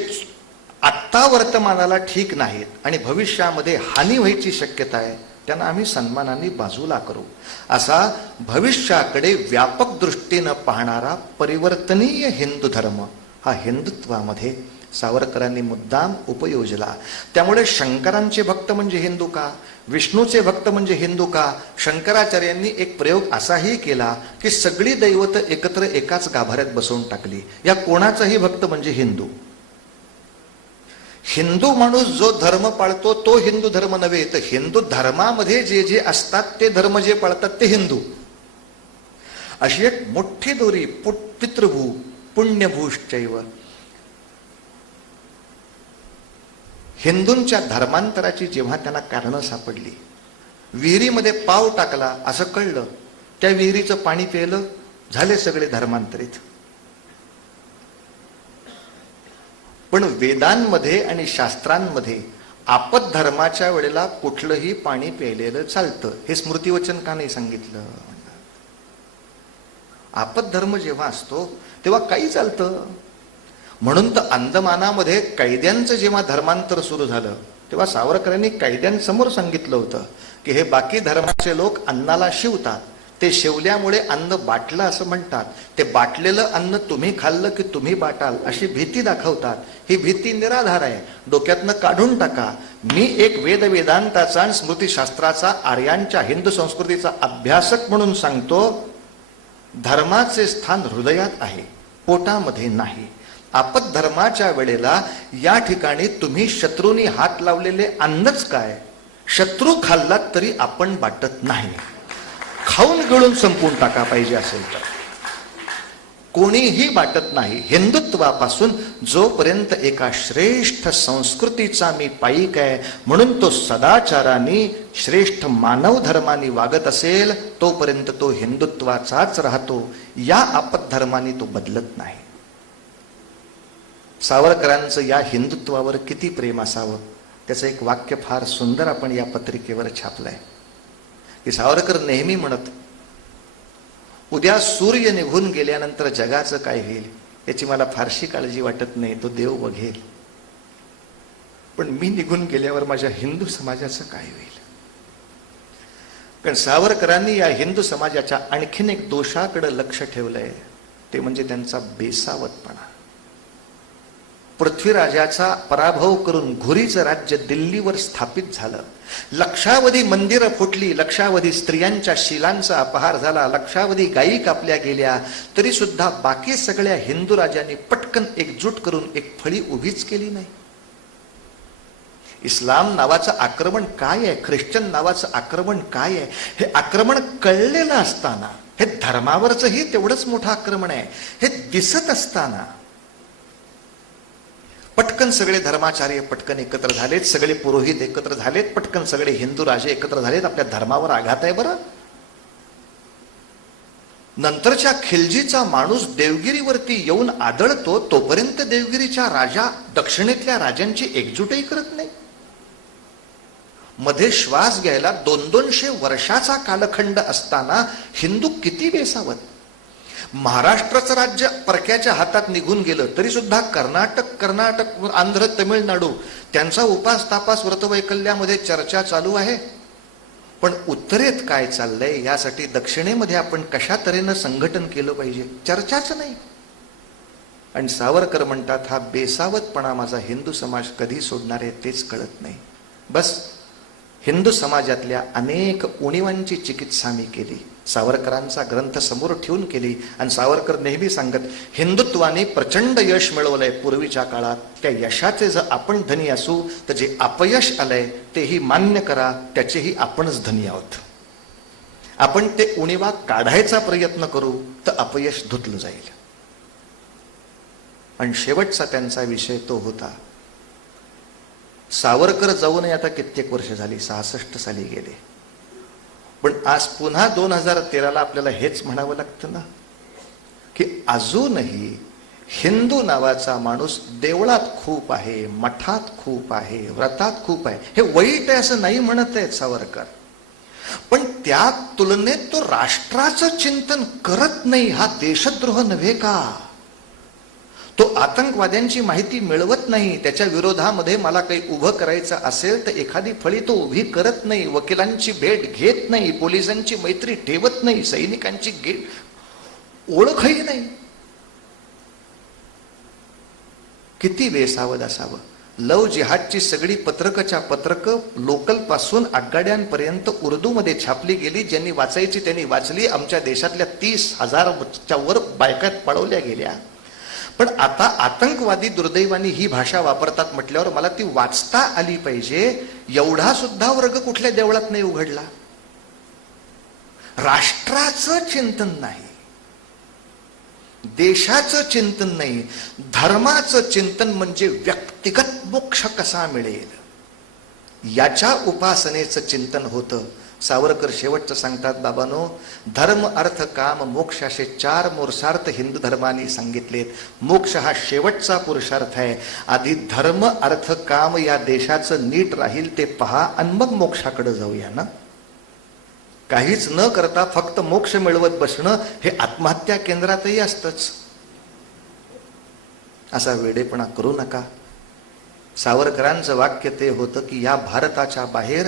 आत्ता वर्तमानाला ठीक नाहीत आणि भविष्यामध्ये हानी व्हायची शक्यता आहे त्यांना आम्ही सन्मानाने बाजूला करू. असा भविष्याकडे व्यापक दृष्टीनं पाहणारा परिवर्तनीय हिंदू धर्म हा हिंदुत्वामध्ये सावरकरांनी मुद्दाम उपयोजला. त्यामुळे शंकरांचे भक्त म्हणजे हिंदू का, विष्णूचे भक्त म्हणजे हिंदू का? शंकराचार्यांनी एक प्रयोग असाही केला की सगळी दैवत एकत्र एकाच गाभाऱ्यात बसवून टाकली. या कोणाचाही भक्त म्हणजे हिंदू. हिंदू माणूस जो धर्म पाळतो तो हिंदू धर्म नव्हे, तर हिंदू धर्मामध्ये जे जे असतात ते धर्म जे पाळतात ते हिंदू. अशी एक मोठी दोरी पितृभू पुण्यभूश्चैव. हिंदूंच्या धर्मांतराची जेव्हा त्यांना कारणं सापडली, विहिरीमध्ये पाव टाकला असं कळलं, त्या विहिरीचं पाणी प्यायलं, झाले सगळे धर्मांतरित. पण वेदांमध्ये आणि शास्त्रांमध्ये आपत धर्माच्या वेळेला कुठलंही पाणी प्यायलेलं चालतं, हे स्मृतिवचन का नाही सांगितलं? आपत धर्म जेव्हा असतो तेव्हा काही चालतं. म्हणून तर अंदमानामध्ये कैद्यांचं जेव्हा धर्मांतर सुरू झालं तेव्हा सावरकरांनी कैद्यांसमोर सांगितलं होतं की हे बाकी धर्माचे लोक अन्नाला शिवतात, ते शिवल्यामुळे अन्न बाटलं असं म्हणतात, ते बाटलेलं अन्न तुम्ही खाल्लं की तुम्ही बाटाल अशी भीती दाखवतात. ही भीती निराधार आहे, डोक्यातनं काढून टाका. मी एक वेदांताचा आणि स्मृतिशास्त्राचा आर्यांच्या हिंदू संस्कृतीचा अभ्यासक म्हणून सांगतो, धर्माचे स्थान हृदयात आहे, पोटामध्ये नाही. आपत धर्माच्या वेळेला या ठिकाणी तुम्ही शत्रूंनी हात लावलेले अन्नच काय, शत्रू खाल्लात तरी आपण बाटत नाही, खाऊन गिळून संपून टाका पाहिजे असेल तर. कोणीही बाटत नाही. हिंदुत्वापासून जोपर्यंत एका श्रेष्ठ संस्कृतीचा मी पाईक आहे म्हणून तो सदाचाराने श्रेष्ठ मानव धर्माने वागत असेल तोपर्यंत तो हिंदुत्वाचाच राहतो. या आपत धर्माने तो बदलत नाही. सावरकरांचं या हिंदुत्वावर किती प्रेम असावं, त्याचं एक वाक्य फार सुंदर आपण या पत्रिकेवर छापलंय की सावरकर नेहमी म्हणत, उद्या सूर्य निघून गेल्यानंतर जगाचं काय होईल याची मला फारशी काळजी वाटत नाही, तो देव बघेल. पण मी निघून गेल्यावर माझ्या हिंदू समाजाचं काय होईल? कारण सावरकरांनी या हिंदू समाजाच्या आणखीन एक दोषाकडे लक्ष ठेवलंय, ते म्हणजे त्यांचा बेसावतपणा. पृथ्वीराजाचा पराभव करून घुरीचं राज्य दिल्लीवर स्थापित झालं. लक्षावधी मंदिरं फुटली, लक्षावधी स्त्रियांच्या शिलांचा अपहार झाला, लक्षावधी गायी कापल्या गेल्या, तरी सुद्धा बाकी सगळ्या हिंदू राजांनी पटकन एकजूट करून एक फळी उभीच केली नाही. इस्लाम नावाचं आक्रमण काय आहे, ख्रिश्चन नावाचं आक्रमण काय आहे, हे आक्रमण कळलेलं असताना, हे धर्मावरचंही तेवढंच मोठं आक्रमण आहे हे दिसत असताना पटकन सगळे धर्माचार्य पटकन एकत्र झालेत, सगळे पुरोहित एकत्र झालेत, पटकन सगळे हिंदू राजे एकत्र झालेत. आपल्या धर्मावर आघात आहे बरं. नंतरच्या खिलजीचा माणूस देवगिरीवरती येऊन आदळतो तोपर्यंत देवगिरीच्या राजा दक्षिणेतल्या राजांची एकजूटही करत नाही. मध्ये श्वास घ्यायला 200 वर्षाचा कालखंड असताना हिंदू किती बेसावत. महाराष्ट्राचं राज्य परक्याच्या हातात निघून गेलं तरी सुद्धा कर्नाटक, आंध्र, तमिळनाडू त्यांचा उपास तापास व्रतवैकल्यामध्ये चर्चा चालू आहे. पण उत्तरेत काय चाललंय यासाठी दक्षिणेमध्ये आपण कशा तऱ्हेनं संघटन केलं पाहिजे चर्चाच नाही. आणि सावरकर म्हणतात, हा बेसावतपणा माझा हिंदू समाज कधी सोडणार आहे तेच कळत नाही. बस हिंदू समाजातल्या अनेक उणिवांची चिकित्सा मी केली, सावरकरांचा ग्रंथ समोर ठेवून केली. आणि सावरकर नेहमी सांगत, हिंदुत्वाने प्रचंड यश मिळवलंय पूर्वीच्या काळात, त्या यशाचे जर आपण धनी असू तर जे अपयश आलंय तेही मान्य करा, त्याचेही आपणच धनी आहोत. आपण ते उणिवा काढायचा प्रयत्न करू तर अपयश धुतलं जाईल. आणि शेवटचा त्यांचा विषय तो होता, सावरकर जाऊनही आता कित्येक वर्ष झाली, 66 साली गेले. पण आज पुन्हा 2013ला आपल्याला हेच म्हणावं लागतं ना की अजूनही हिंदू नावाचा माणूस देवळात खूप आहे, मठात खूप आहे, व्रतात खूप आहे. हे वाईट आहे असं नाही म्हणत आहेत सावरकर, पण त्या तुलनेत तो राष्ट्राचं चिंतन करत नाही. हा देशद्रोह नव्हे का? तो आतंकवाद्यांची माहिती मिळवत नाही, त्याच्या विरोधामध्ये मला काही उभं करायचं असेल तर एखादी फळी तो उभी करत नाही, वकिलांची भेट घेत नाही, पोलिसांची मैत्री ठेवत नाही, सैनिकांची ओळखही नाही. किती बेसावध असावं. लव जिहादची सगळी पत्रकच्या पत्रक लोकल पासून आगगाड्यांपर्यंत उर्दूमध्ये छापली गेली. ज्यांनी वाचायची त्यांनी वाचली. आमच्या देशातल्या 30,000च्या वर बायकात पळवल्या गेल्या. पण आता आतंकवादी दुर्दैवानी ही भाषा वापरतात म्हटल्यावर मला ती वाचता आली पाहिजे, एवढा सुद्धा वर्ग कुठल्या देवळात नाही उघडला. राष्ट्राचं चिंतन नाही, देशाचं चिंतन नाही, धर्माचं चिंतन म्हणजे व्यक्तिगत मोक्ष कसा मिळेल याच्या उपासनेचं चिंतन होतं. सावरकर शेवटचं सांगतात, बाबांनो, धर्म अर्थ काम मोक्ष असे 4 पुरुषार्थ हिंदू धर्माने सांगितलेत. मोक्ष हा शेवटचा पुरुषार्थ आहे. आधी धर्म अर्थ काम या देशाचं नीट राहील ते पहा आणि मग मोक्षाकडे जाऊया ना. काहीच न करता फक्त मोक्ष मिळवत बसणं हे आत्महत्या केंद्रातही असतंच. असा वेडेपणा करू नका. सावरकरांचं वाक्य ते होतं की या भारताच्या बाहेर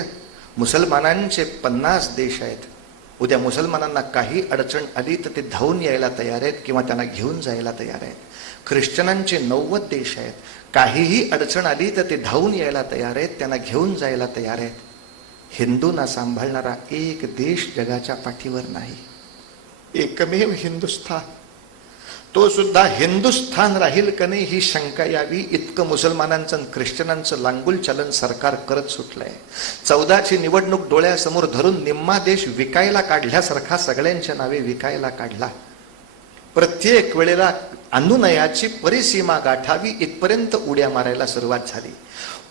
मुसलमानांचे 50 देश आहेत. उद्या मुसलमानांना काही अडचण आली तर ते धावून यायला तयार आहेत किंवा त्यांना घेऊन जायला तयार आहेत. ख्रिश्चनांचे 90 देश आहेत. काहीही अडचण आली तर ते धावून यायला तयार आहेत, त्यांना घेऊन जायला तयार आहेत. हिंदूंना सांभाळणारा एक देश जगाच्या पाठीवर नाही. एकमेव हिंदुस्थान, तो सुद्धा हिंदुस्थान राहील का नाही ही शंका यावी इतकं मुसलमानांचं आणि ख्रिश्चनांचं लांगुल चलन सरकार करत सुटलंय. 14ची निवडणूक डोळ्यासमोर धरून निम्मा देश विकायला काढल्यासारखा सगळ्यांच्या नावे विकायला काढला. प्रत्येक वेळेला अनुनयाची परिसीमा गाठावी इथपर्यंत उड्या मारायला सुरुवात झाली.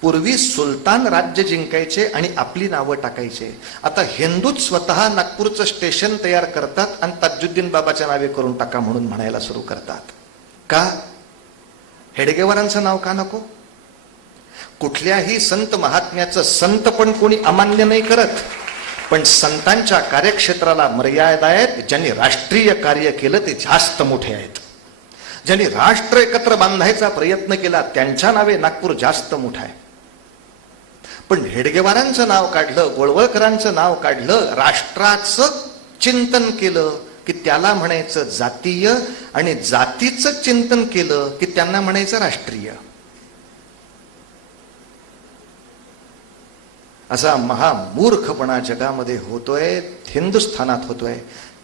पूर्वी सुलतान राज्य जिंकायचे आणि आपली नावं टाकायचे. आता हिंदूच स्वतः नागपूरचं स्टेशन तयार करतात आणि ताजुद्दीन बाबाच्या नावे करून टाका म्हणून म्हणायला सुरू करतात. का? हेडगेवारांचं नाव का नको? कुठल्याही संत महात्म्याचं संत पण कोणी अमान्य नाही करत, पण संतांच्या कार्यक्षेत्राला मर्यादा आहेत. ज्यांनी राष्ट्रीय कार्य केलं ते जास्त मोठे आहेत. ज्यांनी राष्ट्र एकत्र बांधायचा प्रयत्न केला त्यांच्या नावे नागपूर जास्त मोठं आहे. पण हेडगेवारांचं नाव काढलं, गोळवळकरांचं नाव काढलं, राष्ट्राचं चिंतन केलं की त्याला म्हणायचं जातीय, आणि जातीचं चिंतन केलं की त्यांना म्हणायचं राष्ट्रीय. असा महामूर्खपणा जगामध्ये होतोय, हिंदुस्थानात होतोय.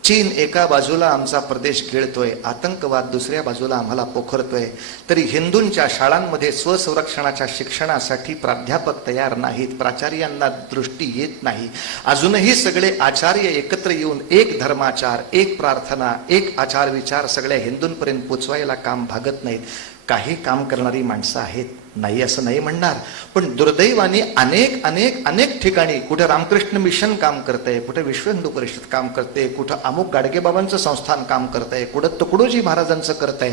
चीन एका बाजूला आमचा प्रदेश गिळतोय, आतंकवाद दुसऱ्या बाजूला आम्हाला पोखरतोय, तरी हिंदूंच्या शाळांमध्ये स्वसंरक्षणाच्या शिक्षणासाठी प्राध्यापक तयार नाहीत, प्राचार्यांना दृष्टी येत नाही. अजूनही सगळे आचार्य एकत्र येऊन एक धर्माचार, एक प्रार्थना, एक आचार विचार सगळ्या हिंदूंपर्यंत पोचवायला काम भागत नाहीत. काही काम करणारी माणसं आहेत, नाही असं नाही म्हणणार, पण दुर्दैवाने अनेक अनेक अनेक ठिकाणी कुठे रामकृष्ण मिशन काम करतंय, कुठे विश्व हिंदू परिषद काम करते, कुठं अमुक गाडगेबाबांचं संस्थान काम करतंय, कुठं तुकडोजी महाराजांचं करतंय,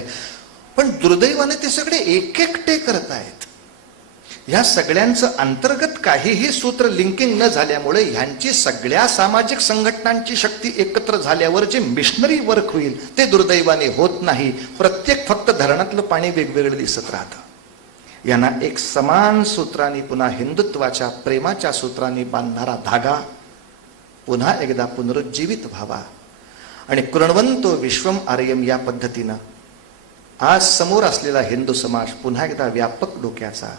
पण दुर्दैवाने ते सगळे एक एकटे करतायत. ह्या सगळ्यांचं अंतर्गत काहीही सूत्र लिंकिंग न झाल्यामुळे ह्यांची सगळ्या सामाजिक संघटनांची शक्ती एकत्र झाल्यावर जे मिशनरी वर्क होईल ते दुर्दैवाने होत नाही. प्रत्येक फक्त धरणातलं पाणी वेगवेगळं दिसत राहतं. यांना एक समान सूत्रांनी, पुन्हा हिंदुत्वाच्या प्रेमाच्या सूत्रांनी बांधणारा धागा पुन्हा एकदा पुनरुज्जीवित व्हावा. आणि कृण्वन्तो विश्वम आर्यम या पद्धतीनं आज समोर असलेला हिंदू समाज पुन्हा एकदा व्यापक डोक्याचा,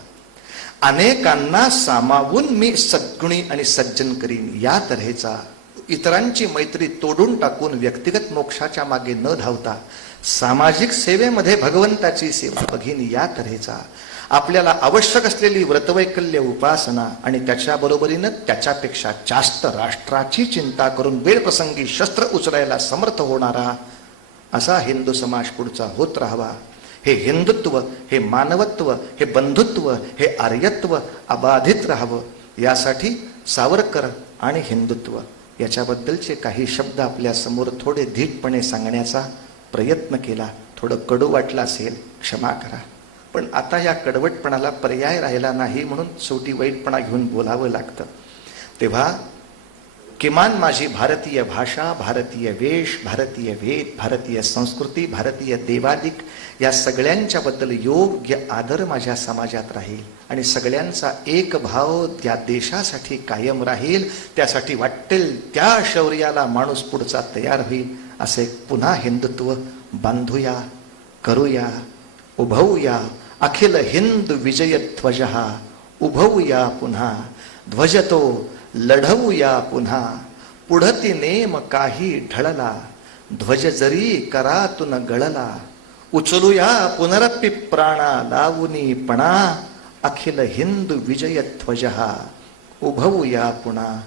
अनेकांना सामावून मी सद्गुणी आणि सज्जन करीन या तऱ्हेचा, इतरांची मैत्री तोडून टाकून व्यक्तिगत मोक्षाच्या मागे न धावता सामाजिक सेवेमध्ये भगवंताची सेवा बघीन या तऱ्हेचा, आपल्याला आवश्यक असलेली व्रतवैकल्य उपासना आणि त्याच्या बरोबरीनं त्याच्यापेक्षा जास्त राष्ट्राची चिंता करून वेळप्रसंगी शस्त्र उचलायला समर्थ होणारा असा हिंदू समाज पुढचा होत राहावा. हे हिंदुत्व, हे मानवत्व, हे बंधुत्व, हे आर्यत्व अबाधित राहावं यासाठी सावरकर आणि हिंदुत्व याच्याबद्दलचे काही शब्द आपल्या समोर थोडे धीटपणे सांगण्याचा प्रयत्न केला. थोडं कडू वाटलं असेल, क्षमा करा. पण आता या कडवटपणाला पर्याय राहिला नाही म्हणून शेवटी वाईटपणा घेऊन बोलावं लागतं. तेव्हा किमान माझी भारतीय भाषा, भारतीय वेश, भारतीय वेद, भारतीय संस्कृती, भारतीय देवादिक या सगळ्यांच्या बद्दल योग्य आदर माझ्या समाजात राहील आणि सगळ्यांचा एक भाव त्या देशासाठी कायम राहील. त्यासाठी वाटेल त्या शौर्याला माणूस पुढचा तयार होईल. असे पुन्हा हिंदुत्व बांधूया, करूया, उभवूया. अखिल हिंद विजय ध्वज उभवूया पुन्हा, ध्वज तो लढवूया पुन्हा. पुढती नेम काही ढळला, ध्वज जरी करातून गळला. उचलूया पुनरपि प्राणा लावुनी पणा अखिल हिंदू विजय ध्वज उभवूया पुन्हा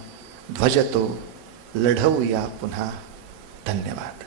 ध्वज तो लढवूया पुन्हा. धन्यवाद.